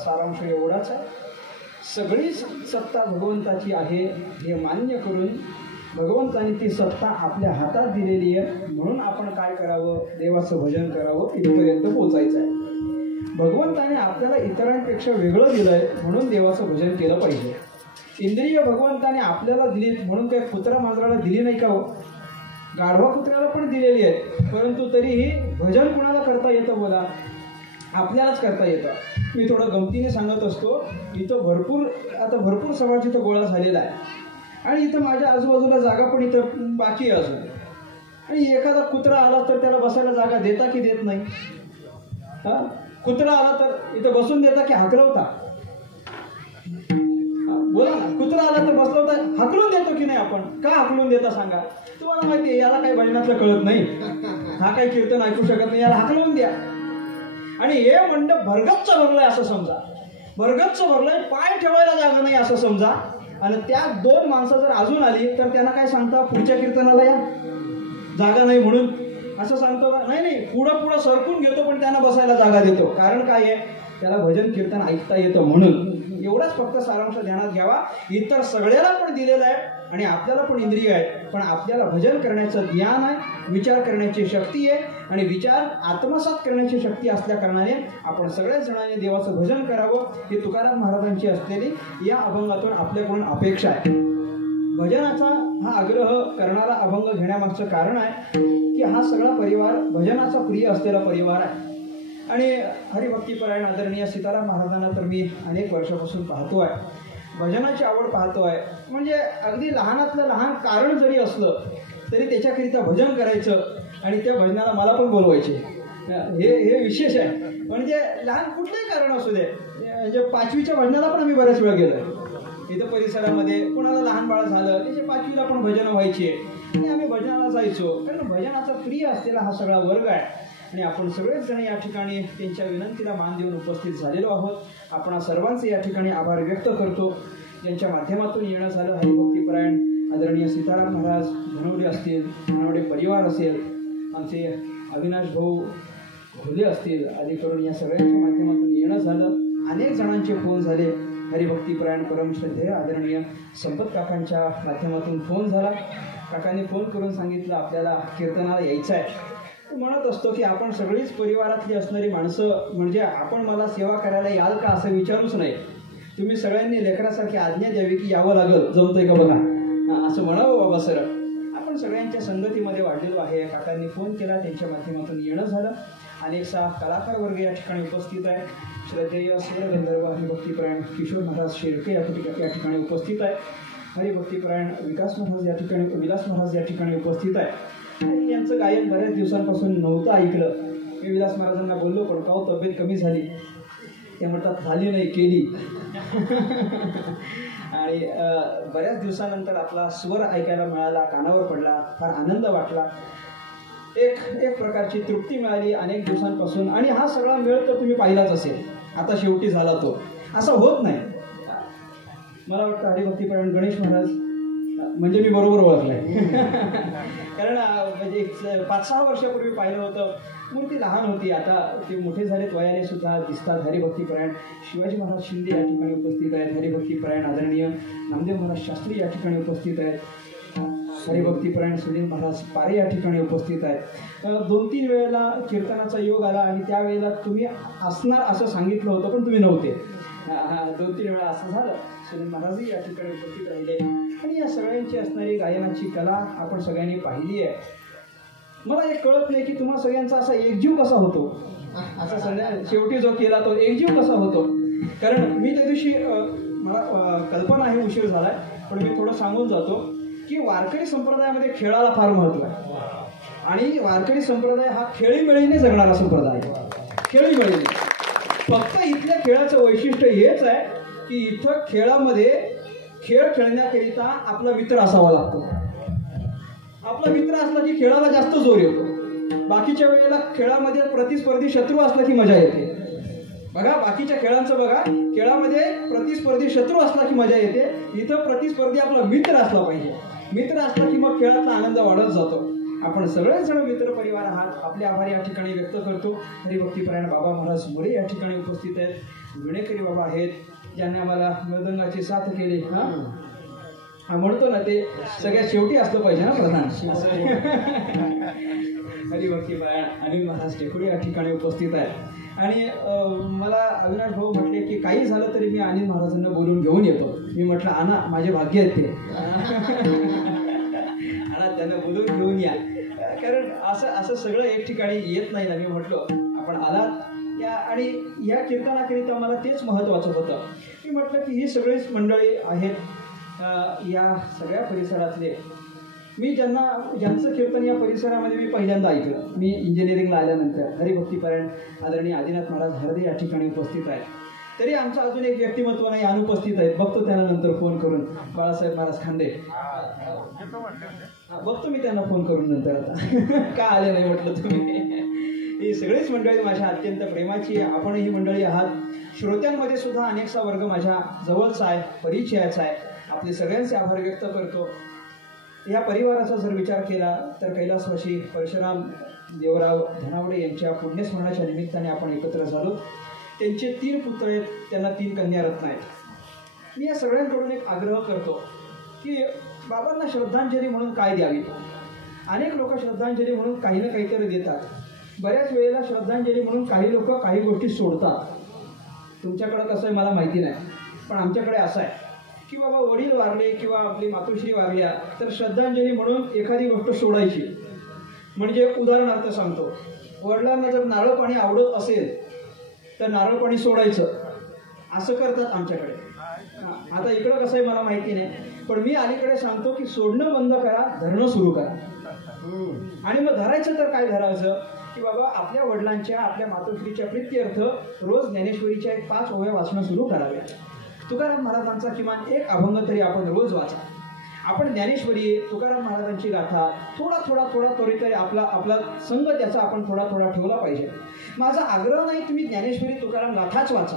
सारांश एवढाच आहे. सगळी सत्ता भगवंताची आहे हे मान्य करून भगवंताने ती सत्ता आपल्या हातात दिलेली आहे म्हणून आपण काय करावं, देवाचं भजन करावं, इथपर्यंत पोचायचं आहे. भगवंताने आपल्याला इतरांपेक्षा वेगळं दिलंय म्हणून देवाचं भजन केलं पाहिजे. इंद्रिय भगवंताने आपल्याला दिलीत म्हणून काही कुत्रा मांजराला दिली नाही का हो, गाढवा कुत्र्याला पण दिलेली आहे, परंतु तरीही भजन कुणाला करता येतं बोला, आपल्यालाच करता येतं. मी थोडं गमतीने सांगत असतो, इथं भरपूर समाज इथं गोळा झालेला आहे आणि इथं माझ्या आजूबाजूला जागा पण इथं बाकी आहे अजून. आणि एखादा कुत्रा आला तर त्याला बसायला जागा देता की देत नाही? हा, कुत्रा आला तर इथं बसून देता की हाकलवता? बोला ना, कुत्रा आला तर बसवता, हाकलून देतो की नाही आपण? का हाकलून देता सांगा? तुम्हाला माहिती आहे याला काही भजनातलं कळत नाही, हा काही कीर्तन ऐकू शकत नाही, याला हाकलवून द्या. आणि हे मंडप भरगच्च भरलंय असं समजा, भरगच्च भरलंय, पाय ठेवायला जागा नाही असं समजा. आणि त्यात 2 माणसं जर अजून आली तर त्यांना काय सांगता, पुढच्या कीर्तनाला या, जागा नाही म्हणून असं सांगतो का? नाही, पुढं सरकून घेतो पण त्यांना बसायला जागा देतो. कारण काय आहे, त्याला भजन कीर्तन ऐकता येतं म्हणून. एवढाच फक्त सारांश ध्यानात घ्यावा. इतर सगळ्याला पण दिलेलं आहे आणि आपल्याला पण इंद्रिय आहे, पण आपल्याला भजन करण्याचं ज्ञान आहे, विचार करण्याची शक्ती आहे आणि विचार आत्मसात करण्याची शक्ती असल्या कारणाने आपण सगळ्याच जणांनी देवाचं भजन करावं ही तुकाराम महाराजांची असलेली या अभंगातून आपल्याकडून अपेक्षा आहे. भजनाचा हा आग्रह करणारा अभंग घेण्यामागचं कारण आहे की हा सगळा परिवार भजनाचा प्रिय असलेला परिवार आहे. आणि हरिभक्तीपरायण आदरणीय सीताराम महाराजांना तर मी अनेक वर्षापासून पाहतो आहे. भजनाची आवड पाहतोय, म्हणजे अगदी लहानातलं लहान कारण जरी असलं तरी त्याच्याकरिता भजन करायचं आणि त्या भजनाला मला पण बोलवायचे. हे विशेष आहे. म्हणजे लहान कुठलंही कारण असू दे, म्हणजे 5वीच्या भजनाला पण आम्ही बऱ्याच वेळा गेलोय. इथं परिसरामध्ये कोणाला लहान बाळ झालं त्याच्या 5वीला पण भजनं व्हायची आणि आम्ही भजनाला जायचो. कारण भजनाचा प्रिय असलेला हा सगळा वर्ग आहे आणि आपण सगळेच जण या ठिकाणी त्यांच्या विनंतीला मान देऊन उपस्थित झालेलो आहोत. आपण सर्वांचे या ठिकाणी आभार व्यक्त करतो. ज्यांच्या माध्यमातून येणं झालं हरिभक्तीपरायण आदरणीय सीताराम महाराज धनवडे असतील, धनवडे परिवार असेल, आमचे अविनाश भाऊ घोले असतील, आदी करून या सगळ्यांच्या माध्यमातून येणं झालं. अनेक जणांचे फोन झाले. हरिभक्तीपरायण परमश्रद्धेय आदरणीय संपत काकांच्या माध्यमातून फोन झाला. काकांनी फोन करून सांगितलं आपल्याला कीर्तनाला यायचं आहे. म्हणत असतो की आपण सगळीच परिवारातली असणारी माणसं, म्हणजे आपण मला सेवा करायला याल का असं विचारूच नाही. तुम्ही सगळ्यांनी लेकरासारखी आज्ञा द्यावी की यावं लागलं, जमतंय का बघा असं म्हणावं बाबा सर. आपण सगळ्यांच्या संगतीमध्ये वाढलेलो आहे. काकांनी फोन केला, त्यांच्या माध्यमातून येणं झालं. अनेकसा कलाकार वर्ग या ठिकाणी उपस्थित आहे. श्रद्धेय स्वरगंधर्व हरिभक्तीपरायण किशोर महाराज शेळके या ठिकाणी उपस्थित आहे. हरिभक्तीपरायण विलास महाराज या ठिकाणी उपस्थित आहे. आणि यांचं गायन बऱ्याच दिवसांपासून नव्हतं ऐकलं. मी विलास महाराजांना बोललो, पण का तब्येत कमी झाली? ते म्हणतात झाली नाही, केली. आणि बऱ्याच दिवसानंतर आपला स्वर ऐकायला मिळाला, कानावर पडला, फार आनंद वाटला. एक प्रकारची तृप्ती मिळाली अनेक दिवसांपासून. आणि हा सगळा मेळ तर तुम्ही पाहिलाच असेल, आता शेवटी झाला तो. असं होत नाही. मला वाटतं हरिभक्तीपरायण गणेश महाराज म्हणजे मी बरोबर ओळखलाय. कारण म्हणजे 5-6 वर्षापूर्वी पाहिलं होतं. मूर्ती लहान होती, आता ते मोठे झालेत, वयाने सुद्धा दिसतात. हरिभक्तीपरायण शिवाजी महाराज शिंदे या ठिकाणी उपस्थित आहेत. हरिभक्तीपरायण आदरणीय नामदेव महाराज शास्त्री या ठिकाणी उपस्थित आहेत. हरिभक्तीपरायण सुनील महाराज पारे या ठिकाणी उपस्थित आहेत. 2-3 वेळेला कीर्तनाचा योग आला आणि त्यावेळेला तुम्ही असणार असं सांगितलं होतं, पण तुम्ही नव्हते. 2-3 वेळा असं झालं. सुनील महाराजही या ठिकाणी उपस्थित राहिले. आणि या सगळ्यांची असणारी गायनाची कला आपण सगळ्यांनी पाहिली आहे. मला एक कळत नाही की तुम्हा सगळ्यांचा असा एकजीव कसा होतो. असा शेवटी जो केला तो एकजीव कसा होतो. कारण मी त्या दिवशी मला कल्पना आहे, उशीर झालाय, पण मी थोडं सांगून जातो की वारकरी संप्रदायामध्ये खेळाला फार महत्त्व आहे. आणि वारकरी संप्रदाय हा खेळीमेळीने जगणारा संप्रदाय आहे. खेळीमेळीने. फक्त इथल्या खेळाचं वैशिष्ट्य हेच आहे की इथं खेळामध्ये खेळ खेळण्याकरिता आपला मित्र असावा लागतो. आपला मित्र असला की खेळाला जास्त जोर येतो. बाकीच्या वेळेला खेळामध्ये प्रतिस्पर्धी शत्रू असला की मजा येते. बघा बाकीच्या खेळांचं बघा, खेळामध्ये प्रतिस्पर्धी शत्रू असला की मजा येते. इथं प्रतिस्पर्धी आपला मित्र असला पाहिजे. मित्र असला की मग खेळातला आनंद वाढत जातो. आपण सगळेच जण मित्र परिवार आहात. आपले आभार या ठिकाणी व्यक्त करतो. हरिभक्तीपरायण बाबा महाराज मोरे या ठिकाणी उपस्थित आहेत. विणेकरी बाबा आहेत, ज्यांनी आम्हाला मृदंगाची साथ केली. म्हणतो ना, ते सगळ्यात शेवटी असलं पाहिजे ना प्रधान. हरिभक्तीपरायण अनिल महाराज टेकुडे या ठिकाणी उपस्थित आहेत. आणि मला अविनाश भाऊ म्हटले की काही झालं तरी मी अनिल महाराजांना बोलून घेऊन येतो. मी म्हटलं आणा, माझे भाग्य आहेत ते. आणा, त्यांना बोलून घेऊन या. कारण असं सगळं एक ठिकाणी येत नाही ना. मी म्हटलो आपण आलात या, आणि या कीर्तनाकरिता मला तेच महत्त्वाचं होतं. मी म्हटलं की ही सगळीच मंडळी आहेत या सगळ्या परिसरातले. मी ज्यांचं कीर्तन या परिसरामध्ये मी पहिल्यांदा ऐकलं, मी इंजिनिअरिंगला आल्यानंतर. हरिभक्तीपरायण आदरणीय आदिनाथ महाराज हरदे या ठिकाणी उपस्थित आहेत. तरी आमचं अजून एक व्यक्तिमत्व नाही, अनुपस्थित आहेत. बघतो त्यांना नंतर फोन करून. बाळासाहेब महाराज खांदे, बघतो मी त्यांना फोन करून नंतर. आता का आले नाही म्हटलं तुम्ही. ही सगळीच मंडळी माझ्या अत्यंत प्रेमाची. आपण ही मंडळी आहात. श्रोत्यांमध्ये सुद्धा अनेकसा वर्ग माझ्या जवळचा आहे, परिचयाचा आहे. आपले सगळ्यांचे आभार व्यक्त करतो. या परिवाराचा जर विचार केला तर कैलासवासी परशुराम देवराव धनावडे यांच्या पुण्यस्मरणाच्या निमित्ताने आपण एकत्र झालो. त्यांचे 3 पुत्र आहेत, त्यांना 3 कन्यारत्न आहेत. मी या सगळ्यांकडून एक आग्रह करतो की बाबांना श्रद्धांजली म्हणून काय द्यावी. अनेक लोक श्रद्धांजली म्हणून काही ना काहीतरी देतात. बऱ्याच वेळेला श्रद्धांजली म्हणून काही लोक काही गोष्टी सोडतात. तुमच्याकडं कसं आहे मला माहिती नाही, पण आमच्याकडे असं आहे की बाबा वडील वारले किंवा आपली मातोश्री वारल्या तर श्रद्धांजली म्हणून एखादी गोष्ट सोडायची. म्हणजे उदाहरणार्थ सांगतो, वडिलांना जर नारळ पाणी आवडत असेल तर नारळ पाणी सोडायचं, असं करतात आमच्याकडे. आता इकडं कसं आहे मला माहिती नाही, पण मी अलीकडे सांगतो की सोडणं बंद करा, धरणं सुरू करा. आणि मग धरायचं तर काय धरायचं की बाबा आपल्या वडिलांच्या आपल्या मातोश्रीच्या प्रित्यर्थ रोज ज्ञानेश्वरीच्या 5 ओव्या वाचणं सुरू कराव्या. तुकाराम महाराजांचा किमान एक अभंग तरी आपण रोज वाचा. आपण ज्ञानेश्वरी तुकाराम महाराजांची गाथा थोडा तरी आपला संघ त्याचा आपण थोडा ठेवला पाहिजे. माझा आग्रह नाही तुम्ही ज्ञानेश्वरी तुकाराम गाथाच वाचा.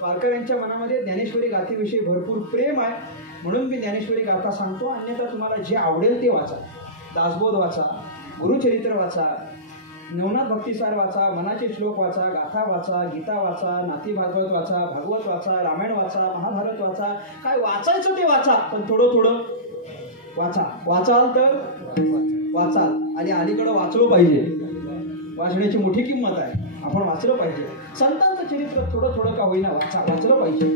वारकऱ्यांच्या मनामध्ये ज्ञानेश्वरी गाथेविषयी भरपूर प्रेम आहे म्हणून मी ज्ञानेश्वरी गाथा सांगतो. अन्यथा तुम्हाला जे आवडेल ते वाचा. दासबोध वाचा, गुरुचरित्र वाचा, नवनाथ भक्तिसार वाचा, मनाचे श्लोक वाचा, गाथा वाचा, गीता वाचा, नाती भागवत वाचा, भागवत वाचा, रामायण वाचा, महाभारत वाचा. काय वाचायचं ते वाचा, पण थोडं वाचा. वाचाल तर वाचाल. आणि अलीकडं वाचलो पाहिजे. वाचण्याची मोठी किंमत आहे. आपण वाचलं पाहिजे. संतांचं चरित्र थोडं का होईना वाचलं पाहिजे.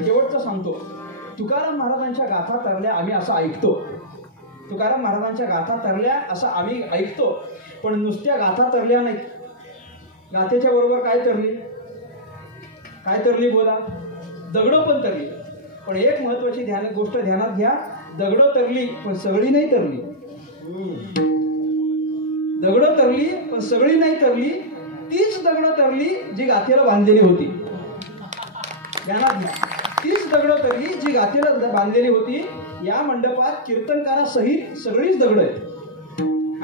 शेवटचं सांगतो, तुकाराम महाराजांच्या गाथा तरल्या आम्ही असं ऐकतो. तुकाराम महाराजांच्या गाथा तरल्या असं आम्ही ऐकतो, पण नुसत्या गाथा तरल्या नाहीत. गाथेच्या बरोबर काय तरली बोला, दगडं पण तरली. पण एक महत्वाची गोष्ट ध्यानात घ्या, दगडं तरली पण सगळी नाही तरली. दगडं तरली पण सगळी नाही तरली. तीच दगडं तरली जी गाथेला बांधलेली होती. ध्यानात घ्या, तीच दगडं तरली जी गाथेला बांधलेली होती. या मंडपात कीर्तनकारासहित सगळीच दगडं आहेत.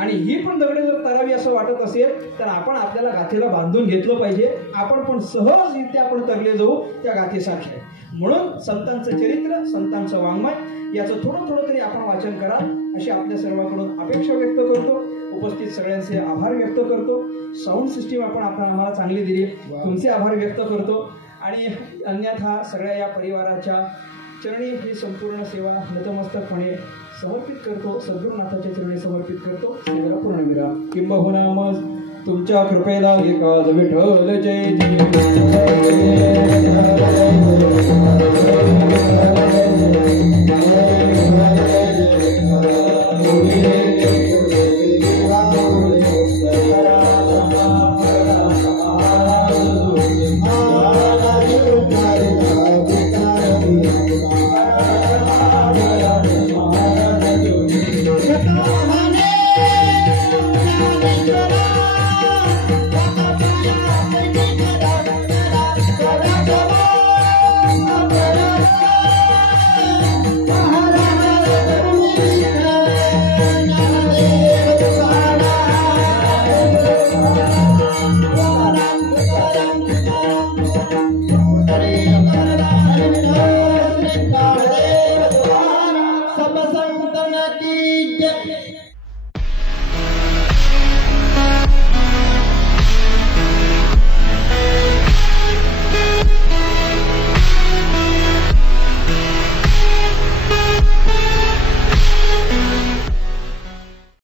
आणि ही पण दगडे जर तरावी असं वाटत असेल तर आपण आपल्याला गाथेला बांधून घेतलं पाहिजे. आपण पण सहजरित्या आपण तरले जाऊ त्या गाथेसारखे. म्हणून संतांचं चरित्र, संतांचं वाङ्मय याचं थोडं तरी आपण वाचन करा अशी आपल्या सर्वांकडून अपेक्षा व्यक्त करतो. उपस्थित सगळ्यांचे आभार व्यक्त करतो. साऊंड सिस्टीम आम्हाला चांगली दिली, तुमचे आभार व्यक्त करतो. आणि अन्यथा सगळ्या या परिवाराच्या चरणी ही संपूर्ण सेवा नतमस्तकपणे समर्पित करतो. सद्गुरुनाथाच्या चरणी समर्पित करतो. पूर्णविरा किंबहुना मग तुमच्या कृपेला एकाच विठ्ठल जय जय.